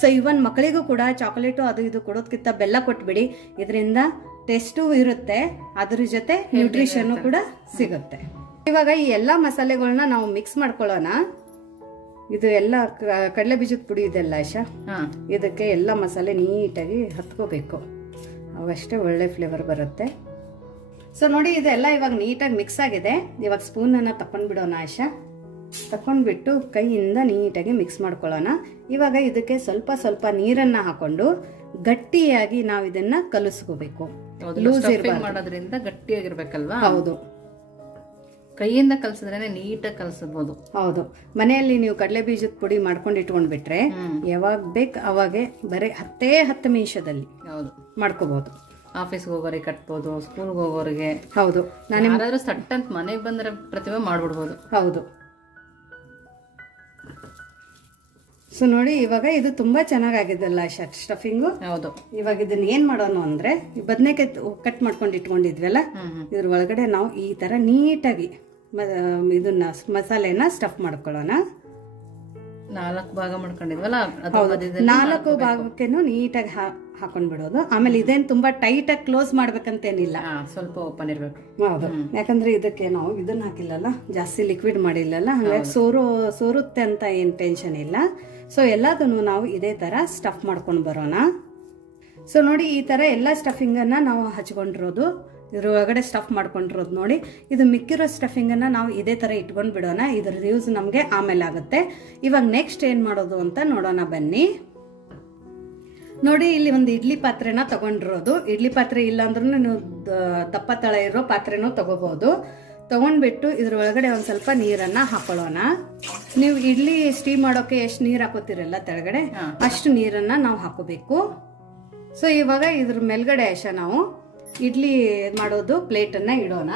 ಸೊ ಇವನ್ ಮಕ್ಕಳಿಗೂ ಕೂಡ ಚಾಕೊಲೇಟು ಅದು ಇದು ಕೊಡೋದಕ್ಕಿಂತ ಬೆಲ್ಲ ಕೊಟ್ಬಿಡಿ. ಇದರಿಂದ ಟೇಸ್ಟು ಇರುತ್ತೆ, ಅದ್ರ ಜೊತೆ ನ್ಯೂಟ್ರಿಷನ್ ಕೂಡ ಸಿಗುತ್ತೆ. ಇವಾಗ ಈ ಎಲ್ಲಾ ಮಸಾಲೆಗಳನ್ನ ನಾವು ಮಿಕ್ಸ್ ಮಾಡ್ಕೊಳ್ಳೋಣ. ಇದು ಎಲ್ಲ ಕಡಲೆ ಬೀಜದ ಪುಡಿ ಇದೆಲ್ಲ ಆಶಾ, ಇದಕ್ಕೆ ಎಲ್ಲ ಮಸಾಲೆ ನೀಟಾಗಿ ಹತ್ಕೋಬೇಕು, ಅವಷ್ಟೇ ಒಳ್ಳೆ ಫ್ಲೇವರ್ ಬರುತ್ತೆ. ಸೊ ನೋಡಿ, ಇದೆಲ್ಲ ಇವಾಗ ನೀಟಾಗಿ ಮಿಕ್ಸ್ ಆಗಿದೆ. ಇವಾಗ ಸ್ಪೂನ್ ಅನ್ನ ತಕೊಂಡ್ಬಿಡೋಣ ಆಶಾ. ತಕೊಂಡ್ಬಿಟ್ಟು ಕೈಯಿಂದ ನೀಟಾಗಿ ಮಿಕ್ಸ್ ಮಾಡ್ಕೊಳ್ಳೋಣ. ಇವಾಗ ಇದಕ್ಕೆ ಸ್ವಲ್ಪ ಸ್ವಲ್ಪ ನೀರನ್ನ ಹಾಕೊಂಡು ಗಟ್ಟಿಯಾಗಿ ನಾವು ಇದನ್ನ ಕಲಿಸ್ಕೋಬೇಕು. ಲೂಸ್ ಮಾಡೋದ್ರಿಂದ ಗಟ್ಟಿಯಾಗಿರ್ಬೇಕಲ್ವಾ? ಹೌದು, ಕೈಯಿಂದ ಕಲ್ಸಿದ್ರೆ ನೀಟಾಗಿ ಕಲ್ಸಬಹುದು. ಹೌದು, ಮನೆಯಲ್ಲಿ ನೀವು ಕಡಲೆ ಬೀಜದ ಪುಡಿ ಮಾಡ್ಕೊಂಡು ಇಟ್ಕೊಂಡ್ಬಿಟ್ರೆ ಯಾವಾಗ ಬೇಕು ಅವಾಗೆ ಬರೀ 10 ನಿಮಿಷದಲ್ಲಿ ಮಾಡ್ಕೋಬಹುದು. ಆಫೀಸ್ಗೆ ಹೋಗೋರಿಗೆ ಕಟ್ಬೋದು, ಸ್ಕೂಲ್ಗೆ ಹೋಗೋರಿಗೆ. ಹೌದು, ನಾನು ಯಾರಾದ್ರೂ ಸಟ್ ಅಂತ ಮನೆಗೆ ಬಂದ್ರೆ ಪ್ರತಿಭೆ ಮಾಡ್ಬಿಡ್ಬೋದು. ಹೌದು. ಸೊ ನೋಡಿ, ಇವಾಗ ಇದು ತುಂಬಾ ಚೆನ್ನಾಗಾಗಿದೆಲ್ಲ ಸ್ಟಫಿಂಗು. ಹೌದು. ಇವಾಗ ಇದನ್ನ ಏನ್ ಮಾಡೋಣ ಅಂದ್ರೆ, ಬದನೆಕಾಯಿ ಕಟ್ ಮಾಡ್ಕೊಂಡು ಇಟ್ಕೊಂಡಿದ್ವಲ್ಲ, ಇದ್ರ ಒಳಗಡೆ ನಾವು ಈ ತರ ನೀಟಾಗಿ ಇದನ್ನ ಮಸಾಲೆನ ಸ್ಟಫ್ ಮಾಡ್ಕೊಳ್ಳೋಣ. 4 ಭಾಗ ಮಾಡ್ಕೊಂಡಿದ್ವಲ್ಲ, 4 ಭಾಗಕ್ಕೇನು ನೀಟಾಗಿ ಹಾಕೊಂಡ್ ಬಿಡೋದು. ಆಮೇಲೆ ಇದೇನ್ ತುಂಬಾ ಟೈಟ್ ಆಗಿ ಕ್ಲೋಸ್ ಮಾಡ್ಬೇಕಂತೇನಿಲ್ಲ, ಸ್ವಲ್ಪ ಓಪನ್ ಇರ್ಬೇಕು. ಹೌದು, ಯಾಕಂದ್ರೆ ಇದಕ್ಕೆ ನಾವು ಇದನ್ನ ಹಾಕಿಲ್ಲಲ್ಲ, ಜಾಸ್ತಿ ಲಿಕ್ವಿಡ್ ಮಾಡಿಲ್ಲಲ್ಲ, ಹಾಗಾಗಿ ಸೋರುತ್ತೆ ಅಂತ ಏನ್ ಟೆನ್ಷನ್ ಇಲ್ಲ. ಸೊ ಎಲ್ಲದನ್ನು ನಾವು ಇದೇ ತರ ಸ್ಟಫ್ ಮಾಡ್ಕೊಂಡು ಬರೋಣ. ಸೊ ನೋಡಿ, ಈ ತರ ಎಲ್ಲ ಸ್ಟಫಿಂಗ್ ಅನ್ನ ನಾವು ಹಚ್ಕೊಂಡಿರೋದು, ಇದ್ರ ಒಳಗಡೆ ಸ್ಟಫ್ ಮಾಡ್ಕೊಂಡಿರೋದು ನೋಡಿ. ಇದು ಮಿಕ್ಕಿರೋ ಸ್ಟಫಿಂಗ್ ಅನ್ನ ನಾವು ಇದೇ ತರ ಇಟ್ಕೊಂಡ್ ಬಿಡೋಣ. ಇದ್ರ ಯೂಸ್ ನಮ್ಗೆ ಆಮೇಲೆ ಆಗುತ್ತೆ. ಇವಾಗ ನೆಕ್ಸ್ಟ್ ಏನ್ ಮಾಡೋದು ಅಂತ ನೋಡೋಣ ಬನ್ನಿ. ನೋಡಿ, ಇಲ್ಲಿ ಒಂದು ಇಡ್ಲಿ ಪಾತ್ರೆನ ತಗೊಂಡಿರೋದು. ಇಡ್ಲಿ ಪಾತ್ರೆ ಇಲ್ಲ ಅಂದ್ರೂ ನೀವು ದಪ್ಪ ತಳ ಇರೋ ಪಾತ್ರೆನೂ ತಗೋಬಹುದು. ತಗೊಂಡ್ಬಿಟ್ಟು ಇದ್ರ ಒಳಗಡೆ ಒಂದ್ ಸ್ವಲ್ಪ ನೀರನ್ನ ಹಾಕೊಳ್ಳೋಣ. ನೀವು ಇಡ್ಲಿ ಸ್ಟೀಮ್ ಮಾಡೋಕೆ ಎಷ್ಟು ನೀರ್ ಹಾಕೋತಿರಲ್ಲ ತೆಳಗಡೆ, ಅಷ್ಟು ನೀರನ್ನ ನಾವು ಹಾಕೋಬೇಕು. ಸೊ ಇವಾಗ ಇದ್ರ ಮೇಲ್ಗಡೆ ನಾವು ಇಡ್ಲಿ ಮಾಡೋದು ಪ್ಲೇಟ್ ಅನ್ನ ಇಡೋಣ.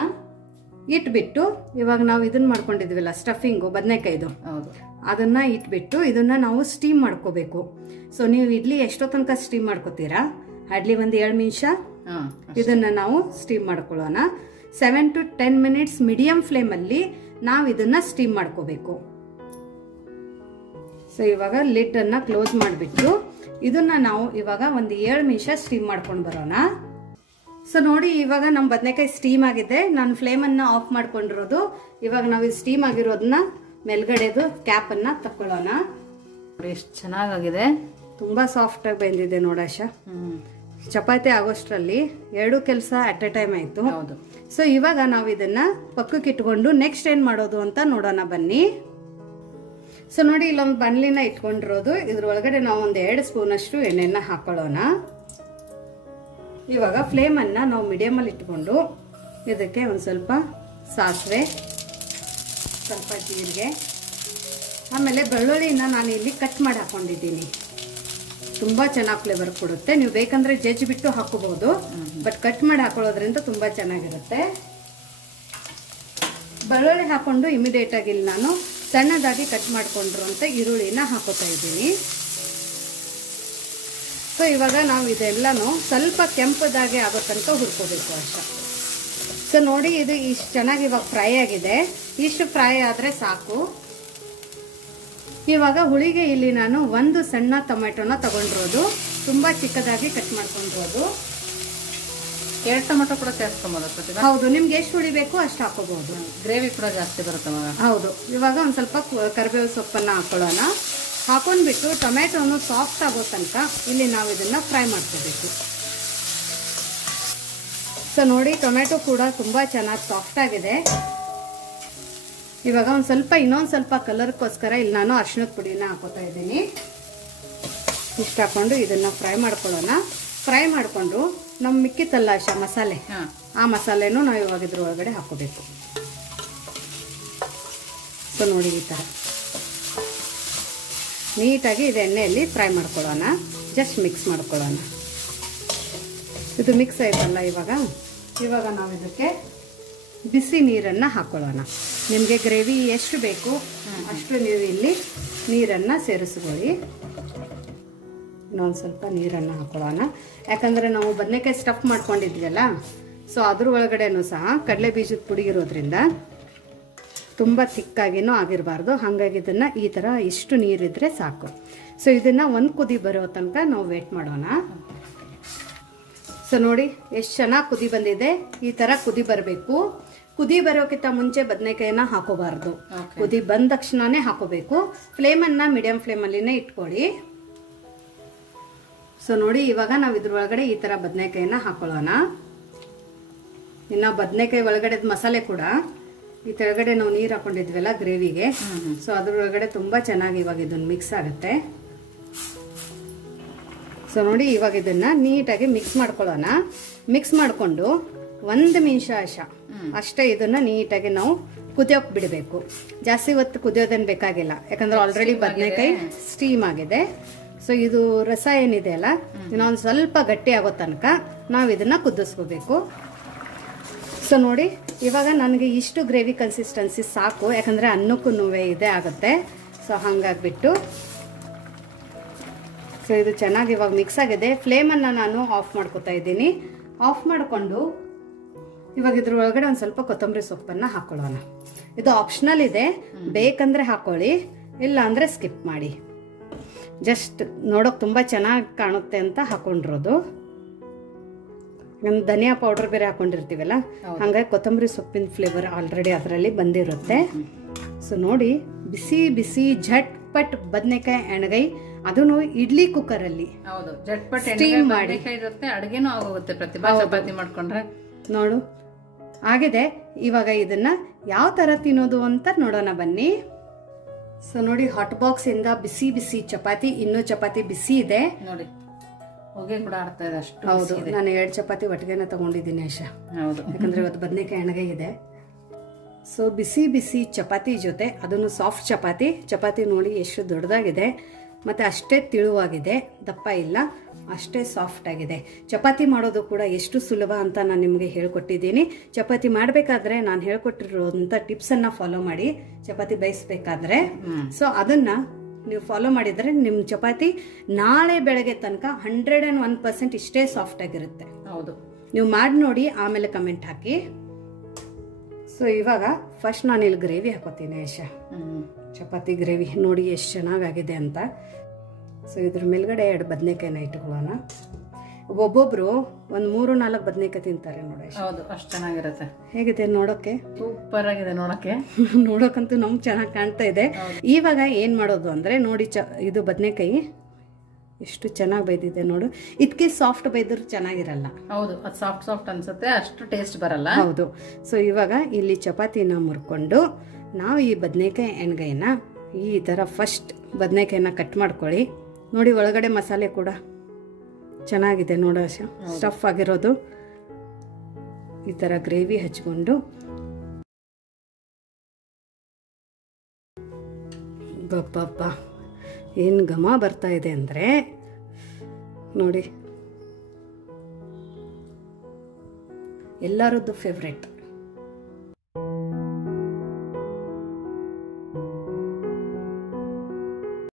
ಇಟ್ಬಿಟ್ಟು ಇವಾಗ ನಾವು ಇದನ್ನ ಮಾಡ್ಕೊಂಡಿದ್ವಲ್ಲ ಸ್ಟಫಿಂಗು, ಬದನೆಕಾಯ್ದು, ಅದನ್ನ ಇಟ್ಬಿಟ್ಟು ಇದನ್ನ ನಾವು ಸ್ಟೀಮ್ ಮಾಡ್ಕೋಬೇಕು. ಸೊ ನೀವು ಇಡ್ಲಿ ಎಷ್ಟೋ ತನಕ ಸ್ಟೀಮ್ ಮಾಡ್ಕೋತೀರಾ? ಅಡ್ಲಿ ಒಂದು 7 ನಿಮಿಷ ಇದನ್ನ ನಾವು ಸ್ಟೀಮ್ ಮಾಡ್ಕೊಳ್ಳೋಣ. 7 to 10 ಮಿನಿಟ್ಸ್ ಮೀಡಿಯಂ ಫ್ಲೇಮ್ ಅಲ್ಲಿ ನಾವು ಇದನ್ನ ಸ್ಟೀಮ್ ಮಾಡ್ಕೋಬೇಕು. ಸೊ ಇವಾಗ ಲಿಡ್ ಅನ್ನ ಕ್ಲೋಸ್ ಮಾಡಿಬಿಟ್ಟು ಇದನ್ನ ನಾವು ಇವಾಗ ಒಂದು 7 ನಿಮಿಷ ಸ್ಟೀಮ್ ಮಾಡ್ಕೊಂಡು ಬರೋಣ. ಸೊ ನೋಡಿ, ಇವಾಗ ನಮ್ಮ ಬದನೆಕಾಯಿ ಸ್ಟೀಮ್ ಆಗಿದೆ. ನಾನು ಫ್ಲೇಮ್ ಅನ್ನ ಆಫ್ ಮಾಡ್ಕೊಂಡಿರೋದು. ಇವಾಗ ನಾವು ಸ್ಟೀಮ್ ಆಗಿರೋದನ್ನ ಮೇಲ್ಗಡೆದು ಕ್ಯಾಪ್ ಅನ್ನ ತಕೊಳ್ಳೋಣ. ಎಷ್ಟು ಚೆನ್ನಾಗಿದೆ, ತುಂಬಾ ಸಾಫ್ಟ್ ಆಗಿ ಬೆಂದಿದೆ ನೋಡಾಶ. ಚಪಾತಿ ಆಗೋಷ್ಟ್ರಲ್ಲಿ 2 ಕೆಲಸ ಅಟ್ ಎ ಟೈಮ್ ಆಯ್ತು. ಸೊ ಇವಾಗ ನಾವು ಇದನ್ನ ಪಕ್ಕಕ್ಕೆ ಇಟ್ಕೊಂಡು ನೆಕ್ಸ್ಟ್ ಏನ್ ಮಾಡೋದು ಅಂತ ನೋಡೋಣ ಬನ್ನಿ. ಸೊ ನೋಡಿ, ಇಲ್ಲೊಂದು ಬನ್ಲಿನ ಇಟ್ಕೊಂಡಿರೋದು. ಇದ್ರ ಒಳಗಡೆ ನಾವು ಒಂದು 2 ಸ್ಪೂನ್ ಅಷ್ಟು ಎಣ್ಣೆನ ಹಾಕೊಳ್ಳೋಣ. ಇವಾಗ ಫ್ಲೇಮ್ ಅನ್ನ ನಾವು ಮೀಡಿಯಂ ಅಲ್ಲಿ ಇಟ್ಕೊಂಡು ಇದಕ್ಕೆ ಒಂದು ಸ್ವಲ್ಪ ಸಾಸಿವೆ, ಸ್ವಲ್ಪ ಜೀರಿಗೆ, ಆಮೇಲೆ ಬೆಳ್ಳುಳ್ಳಿನ ನಾನು ಇಲ್ಲಿ ಕಟ್ ಮಾಡಿ ಹಾಕೊಂಡಿದ್ದೀನಿ. ತುಂಬಾ ಚೆನ್ನಾಗಿ ಫ್ಲೇವರ್ ಕೊಡುತ್ತೆ. ನೀವು ಬೇಕಂದ್ರೆ ಜಜ್ಜಿ ಬಿಟ್ಟು ಹಾಕೋಬಹುದು, ಬಟ್ ಕಟ್ ಮಾಡಿ ಹಾಕೊಳ್ಳೋದ್ರಿಂದ ತುಂಬಾ ಚೆನ್ನಾಗಿರುತ್ತೆ. ಬೆಳ್ಳುಳ್ಳಿ ಹಾಕೊಂಡು ಇಮಿಡಿಯೇಟ್ ಆಗಿ ಇಲ್ಲಿ ನಾನು ಸಣ್ಣದಾಗಿ ಕಟ್ ಮಾಡ್ಕೊಂಡಿರುವಂತ ಈರುಳ್ಳಿನ ಹಾಕೋತಾ ಇದ್ದೀನಿ. ಸೊ ಇವಾಗ ನಾವು ಇದೆಲ್ಲಾನು ಸ್ವಲ್ಪ ಕೆಂಪದಾಗಿ ಆಗೋ ತನಕ ಹುರ್ಕೋಬೇಕು ಅಷ್ಟೇ. ಸೊ ನೋಡಿ, ಇದು ಇಷ್ಟು ಚೆನ್ನಾಗಿ ಇವಾಗ ಫ್ರೈ ಆಗಿದೆ. ಇಷ್ಟು ಫ್ರೈ ಆದ್ರೆ ಸಾಕು. ಇವಾಗ ಹುಳಿಗೆ ಇಲ್ಲಿ ನಾನು 1 ಸಣ್ಣ ಟೊಮೆಟೊನ ತಗೊಂಡಿರೋದು, ತುಂಬಾ ಚಿಕ್ಕದಾಗಿ ಕಟ್ ಮಾಡ್ಕೊಂಡಿರೋದು. 2 ಟೊಮೆಟೊ ಕೂಡ ಸೇರಿಸ್ಕೊಬೋದು ಪ್ರತಿಭಾ. ಹೌದು, ನಿಮ್ಗೆ ಎಷ್ಟು ಉಳಿಬೇಕು ಅಷ್ಟು ಹಾಕೋಬಹುದು. ಗ್ರೇವಿ ಕೂಡ ಜಾಸ್ತಿ ಬರುತ್ತೆ ಅವಾಗ. ಹೌದು. ಇವಾಗ ಒಂದ್ ಸ್ವಲ್ಪ ಕರಿಬೇವು ಸೊಪ್ಪನ್ನ ಹಾಕೊಳ್ಳೋಣ. ಹಾಕೊಂಡ್ಬಿಟ್ಟು ಟೊಮೆಟೊನು ಸಾಫ್ಟ್ ಆಗೋ ತನಕ ಇಲ್ಲಿ ನಾವು ಇದನ್ನ ಫ್ರೈ ಮಾಡ್ಕೋಬೇಕು. ಸೊ ನೋಡಿ, ಟೊಮೆಟೊ ಕೂಡ ತುಂಬಾ ಚೆನ್ನಾಗಿ ಸಾಫ್ಟ್ ಆಗಿದೆ. ಇವಾಗ ಒಂದ್ ಸ್ವಲ್ಪ ಇನ್ನೊಂದ್ ಸ್ವಲ್ಪ ಕಲರ್ಗೋಸ್ಕರ ಇಲ್ಲಿ ನಾನು ಅರಿಶಿಣದ ಪುಡಿನ ಹಾಕೋತಾ ಇದ್ದೀನಿ. ಇಷ್ಟ ಹಾಕೊಂಡು ಇದನ್ನ ಫ್ರೈ ಮಾಡ್ಕೊಳ್ಳೋಣ. ಫ್ರೈ ಮಾಡಿಕೊಂಡು ನಮ್ಮ ಮಿಕ್ಕಿತ್ತಲ್ಲ ಮಸಾಲೆ, ಆ ಮಸಾಲೆನೂ ನಾವು ಇವಾಗ ಇದ್ರ ಒಳಗಡೆ ಹಾಕೋಬೇಕು. ಸೊ ನೋಡಿ, ಈ ಥರ ನೀಟಾಗಿ ಇದು ಎಣ್ಣೆಯಲ್ಲಿ ಫ್ರೈ ಮಾಡ್ಕೊಳ್ಳೋಣ. ಜಸ್ಟ್ ಮಿಕ್ಸ್ ಮಾಡ್ಕೊಳ್ಳೋಣ. ಇದು ಮಿಕ್ಸ್ ಆಯ್ತಲ್ಲ, ಇವಾಗ ನಾವು ಇದಕ್ಕೆ ಬಿಸಿ ನೀರನ್ನು ಹಾಕೊಳ್ಳೋಣ. ನಿಮಗೆ ಗ್ರೇವಿ ಎಷ್ಟು ಬೇಕು ಅಷ್ಟು ನೀವು ಇಲ್ಲಿ ನೀರನ್ನು ಸೇರಿಸ್ಕೊಳ್ಳಿ. ಇನ್ನೊಂದು ಸ್ವಲ್ಪ ನೀರನ್ನು ಹಾಕೊಳ್ಳೋಣ. ಯಾಕಂದರೆ ನಾವು ಬದನೆಕಾಯಿ ಸ್ಟಫ್ ಮಾಡ್ಕೊಂಡಿದ್ವಲ್ಲ, ಸೊ ಅದ್ರ ಒಳಗಡೆನೂ ಸಹ ಕಡಲೆ ಬೀಜದ ಪುಡಿ ಇರೋದ್ರಿಂದ ತುಂಬ ತಿಕ್ಕಾಗಿನೂ ಆಗಿರಬಾರ್ದು. ಹಾಗಾಗಿ ಇದನ್ನು ಈ ಥರ ಇಷ್ಟು ನೀರಿದ್ರೆ ಸಾಕು. ಸೊ ಇದನ್ನು ಒಂದು ಕುದಿ ಬರೋ ತನಕ ನಾವು ವೇಟ್ ಮಾಡೋಣ. ಸೊ ನೋಡಿ, ಎಷ್ಟು ಚೆನ್ನಾಗಿ ಕುದಿ ಬಂದಿದೆ. ಈ ಥರ ಕುದಿ ಬರಬೇಕು. ಕುದಿ ಬರೋಕ್ಕಿಂತ ಮುಂಚೆ ಬದನೆಕಾಯಿನ ಹಾಕೋಬಾರ್ದು. ಕುದಿ ಬಂದ ತಕ್ಷಣನೇ ಹಾಕೋಬೇಕು. ಫ್ಲೇಮನ್ನು ಮೀಡಿಯಂ ಫ್ಲೇಮಲ್ಲಿನೇ ಇಟ್ಕೊಳ್ಳಿ. ಸೊ ನೋಡಿ, ಇವಾಗ ನಾವು ಇದ್ರೊಳಗಡೆ ಈ ಥರ ಬದನೆಕಾಯಿನ ಹಾಕೊಳ್ಳೋಣ. ಇನ್ನು ಬದನೆಕಾಯಿ ಒಳಗಡೆ ಮಸಾಲೆ ಕೂಡ ಈ ಕೆಳಗಡೆ ನಾವು ನೀರು ಹಾಕೊಂಡಿದ್ವಲ್ಲ ಗ್ರೇವಿಗೆ, ಸೊ ಅದ್ರೊಳಗಡೆ ತುಂಬಾ ಚೆನ್ನಾಗಿ ಇವಾಗ ಇದನ್ನ ಮಿಕ್ಸ್ ಆಗುತ್ತೆ. ಸೊ ನೋಡಿ, ಇವಾಗ ಇದನ್ನ ನೀಟಾಗಿ ಮಿಕ್ಸ್ ಮಾಡ್ಕೊಳ್ಳೋಣ. ಮಿಕ್ಸ್ ಮಾಡಿಕೊಂಡು 1 ನಿಮಿಷ ಅಷ್ಟೇ ಇದನ್ನ ನೀಟಾಗಿ ನಾವು ಕುದಿಯೋಕೆ ಬಿಡಬೇಕು. ಜಾಸ್ತಿ ಹೊತ್ತು ಕುದಿಯೋದೇನು ಬೇಕಾಗಿಲ್ಲ, ಯಾಕಂದ್ರೆ ಆಲ್ರೆಡಿ ಬದನೆಕಾಯಿ ಸ್ಟೀಮ್ ಆಗಿದೆ. ಸೊ ಇದು ರಸ ಏನಿದೆ ಅಲ್ಲ, ಇನ್ನೊಂದು ಸ್ವಲ್ಪ ಗಟ್ಟಿ ಆಗೋ ತನಕ ನಾವು ಇದನ್ನ ಕುದಿಸ್ಕೋಬೇಕು. ಸೊ ನೋಡಿ, ಇವಾಗ ನನಗೆ ಇಷ್ಟು ಗ್ರೇವಿ ಕನ್ಸಿಸ್ಟೆನ್ಸಿ ಸಾಕು, ಯಾಕಂದರೆ ಅನ್ನಕ್ಕೂ ಇದೇ ಆಗುತ್ತೆ. ಸೊ ಹಾಗಾಗ್ಬಿಟ್ಟು ಸೊ ಇದು ಚೆನ್ನಾಗಿ ಇವಾಗ ಮಿಕ್ಸ್ ಆಗಿದೆ. ಫ್ಲೇಮನ್ನು ನಾನು ಆಫ್ ಮಾಡ್ಕೊತಾ ಇದ್ದೀನಿ. ಆಫ್ ಮಾಡಿಕೊಂಡು ಇವಾಗ ಇದ್ರ ಒಳಗಡೆ ಒಂದು ಸ್ವಲ್ಪ ಕೊತ್ತಂಬರಿ ಸೊಪ್ಪನ್ನು ಹಾಕೊಳ್ಳೋಣ. ಇದು ಆಪ್ಷನಲ್ ಇದೆ, ಬೇಕಂದ್ರೆ ಹಾಕೊಳ್ಳಿ, ಇಲ್ಲ ಅಂದರೆ ಸ್ಕಿಪ್ ಮಾಡಿ. ಜಸ್ಟ್ ನೋಡೋಕೆ ತುಂಬ ಚೆನ್ನಾಗಿ ಕಾಣುತ್ತೆ ಅಂತ ಹಾಕೊಂಡಿರೋದು. ಧನಿಯಾ ಪೌಡರ್ ಬೇರೆ ಹಾಕೊಂಡಿರ್ತೀವಲ್ಲ, ಹಂಗಾಗಿ ಕೊತ್ತಂಬರಿ ಸೊಪ್ಪಿನ ಫ್ಲೇವರ್ ಆಲ್ರೆಡಿ ಅದರಲ್ಲಿ ಬಂದಿರುತ್ತೆ. ಸೊ ನೋಡಿ, ಬಿಸಿ ಬಿಸಿ ಝಟ್ಪಟ್ ಬದನೆಕಾಯಿ ಎಣ್ಗಾಯಿ, ಅದನ್ನು ಇಡ್ಲಿ ಕುಕ್ಕರ್ ಅಲ್ಲಿ ಸ್ಟೀಮ್ ಮಾಡಿ ಅಡುಗೆನೂ ಆಗೋಗುತ್ತೆ. ಪ್ರತಿಭಾ ಚಪಾತಿ ಮಾಡ್ಕೊಂಡ್ರೆ ನೋಡು ಆಗಿದೆ. ಇವಾಗ ಇದನ್ನ ಯಾವ ತರ ತಿನ್ನೋದು ಅಂತ ನೋಡೋಣ ಬನ್ನಿ. ಸೊ ನೋಡಿ, ಹಾಟ್ ಬಾಕ್ಸ್ ಇಂದ ಬಿಸಿ ಬಿಸಿ ಚಪಾತಿ, ಇನ್ನೂ ಚಪಾತಿ ಬಿಸಿ ಇದೆ ನೋಡಿ, ಹೊಗೆ ಕೂಡ ಆಡ್ತಾ ಇದೆ ಅಷ್ಟು. ಹೌದು, ನಾನು 2 ಚಪಾತಿ ಒಟ್ಟಿಗೆನ ತಗೊಂಡಿದ್ದೀನಿ ಆಶಾ. ಹೌದು, ಯಾಕಂದ್ರೆ ಇವತ್ತು ಬದನೆಕಾಯಿ ಎಣ್ಣೆಗಾಯಿ ಇದೆ. ಸೊ ಬಿಸಿ ಬಿಸಿ ಚಪಾತಿ ಜೊತೆ, ಅದನ್ನು ಸಾಫ್ಟ್ ಚಪಾತಿ ನೋಡಿ ಎಷ್ಟು ದೊಡ್ಡದಾಗಿದೆ, ಮತ್ತೆ ಅಷ್ಟೇ ತಿಳುವಾಗಿದೆ, ದಪ್ಪ ಇಲ್ಲ, ಅಷ್ಟೇ ಸಾಫ್ಟ್ ಆಗಿದೆ. ಚಪಾತಿ ಮಾಡೋದು ಕೂಡ ಎಷ್ಟು ಸುಲಭ ಅಂತ ನಾನು ನಿಮಗೆ ಹೇಳ್ಕೊಟ್ಟಿದ್ದೀನಿ. ಚಪಾತಿ ಮಾಡಬೇಕಾದ್ರೆ ನಾನು ಹೇಳ್ಕೊಟ್ಟಿರೋಂಥ ಟಿಪ್ಸನ್ನು ಫಾಲೋ ಮಾಡಿ ಚಪಾತಿ ಬೇಯಿಸ್ಬೇಕಾದ್ರೆ, ಸೊ ಅದನ್ನ ನೀವು ಫಾಲೋ ಮಾಡಿದರೆ ನಿಮ್ಮ ಚಪಾತಿ ನಾಳೆ ಬೆಳಗ್ಗೆ ತನಕ 101% ಇಷ್ಟೇ ಸಾಫ್ಟ್ ಆಗಿರುತ್ತೆ. ಹೌದು, ನೀವು ಮಾಡಿ ನೋಡಿ, ಆಮೇಲೆ ಕಮೆಂಟ್ ಹಾಕಿ. ಸೊ ಇವಾಗ ಫಸ್ಟ್ ನಾನು ಇಲ್ಲಿ ಗ್ರೇವಿ ಹಾಕೋತೀನಿ ಆಶಾ. ಚಪಾತಿ ಗ್ರೇವಿ ನೋಡಿ ಎಷ್ಟು ಚೆನ್ನಾಗಾಗಿದೆ ಅಂತ. ಸೊ ಇದ್ರ ಮೇಲ್ಗಡೆ 2 ಬದನೆಕಾಯಿನ ಇಟ್ಕೊಳ್ಳೋಣ. ಒಬ್ಬೊಬ್ರು 3-4 ಬದನೆಕಾಯಿ ತಿಂತಾರೆ ನೋಡಿ. ಹೌದು, ಅಷ್ಟು ಚೆನ್ನಾಗಿರುತ್ತೆ. ಹೇಗಿದೆ ನೋಡೋಕೆ? ಸೂಪರ್ ಆಗಿದೆ ನೋಡಕ್ಕೆ. ನೋಡೋಕಂತೂ ನಮ್ಗೆ ಚೆನ್ನಾಗಿ ಕಾಣ್ತಾ ಇದೆ. ಇವಾಗ ಏನ್ ಮಾಡೋದು ಅಂದ್ರೆ ನೋಡಿ, ಇದು ಬದನೆಕಾಯಿ ಎಷ್ಟು ಚೆನ್ನಾಗಿ ಬೈದಿದೆ ನೋಡು. ಇದಕ್ಕೆ ಸಾಫ್ಟ್ ಬೈದ್ರೆ ಚೆನ್ನಾಗಿರಲ್ಲ. ಹೌದು, ಅದು ಸಾಫ್ಟ್ ಅನ್ಸುತ್ತೆ, ಅಷ್ಟು ಟೇಸ್ಟ್ ಬರಲ್ಲ. ಹೌದು. ಸೊ ಇವಾಗ ಇಲ್ಲಿ ಚಪಾತಿನ ಮುರ್ಕೊಂಡು ನಾವು ಈ ಬದನೆಕಾಯಿ ಎಣ್ಗಾಯಿನ ಈ ತರ ಫಸ್ಟ್ ಬದನೆಕಾಯಿನ ಕಟ್ ಮಾಡ್ಕೊಳ್ಳಿ. ನೋಡಿ, ಒಳಗಡೆ ಮಸಾಲೆ ಕೂಡ ಚೆನ್ನಾಗಿದೆ ನೋಡ, ಸ್ಟಫ್ ಆಗಿರೋದು. ಈ ತರ ಗ್ರೇವಿ ಹಚ್ಕೊಂಡು ಬಬ್ಬಬ್ಬ ಏನು ಘಮ ಬರ್ತಾ ಇದೆ ಅಂದರೆ ನೋಡಿ, ಎಲ್ಲರದ್ದು ಫೇವ್ರೆಟ್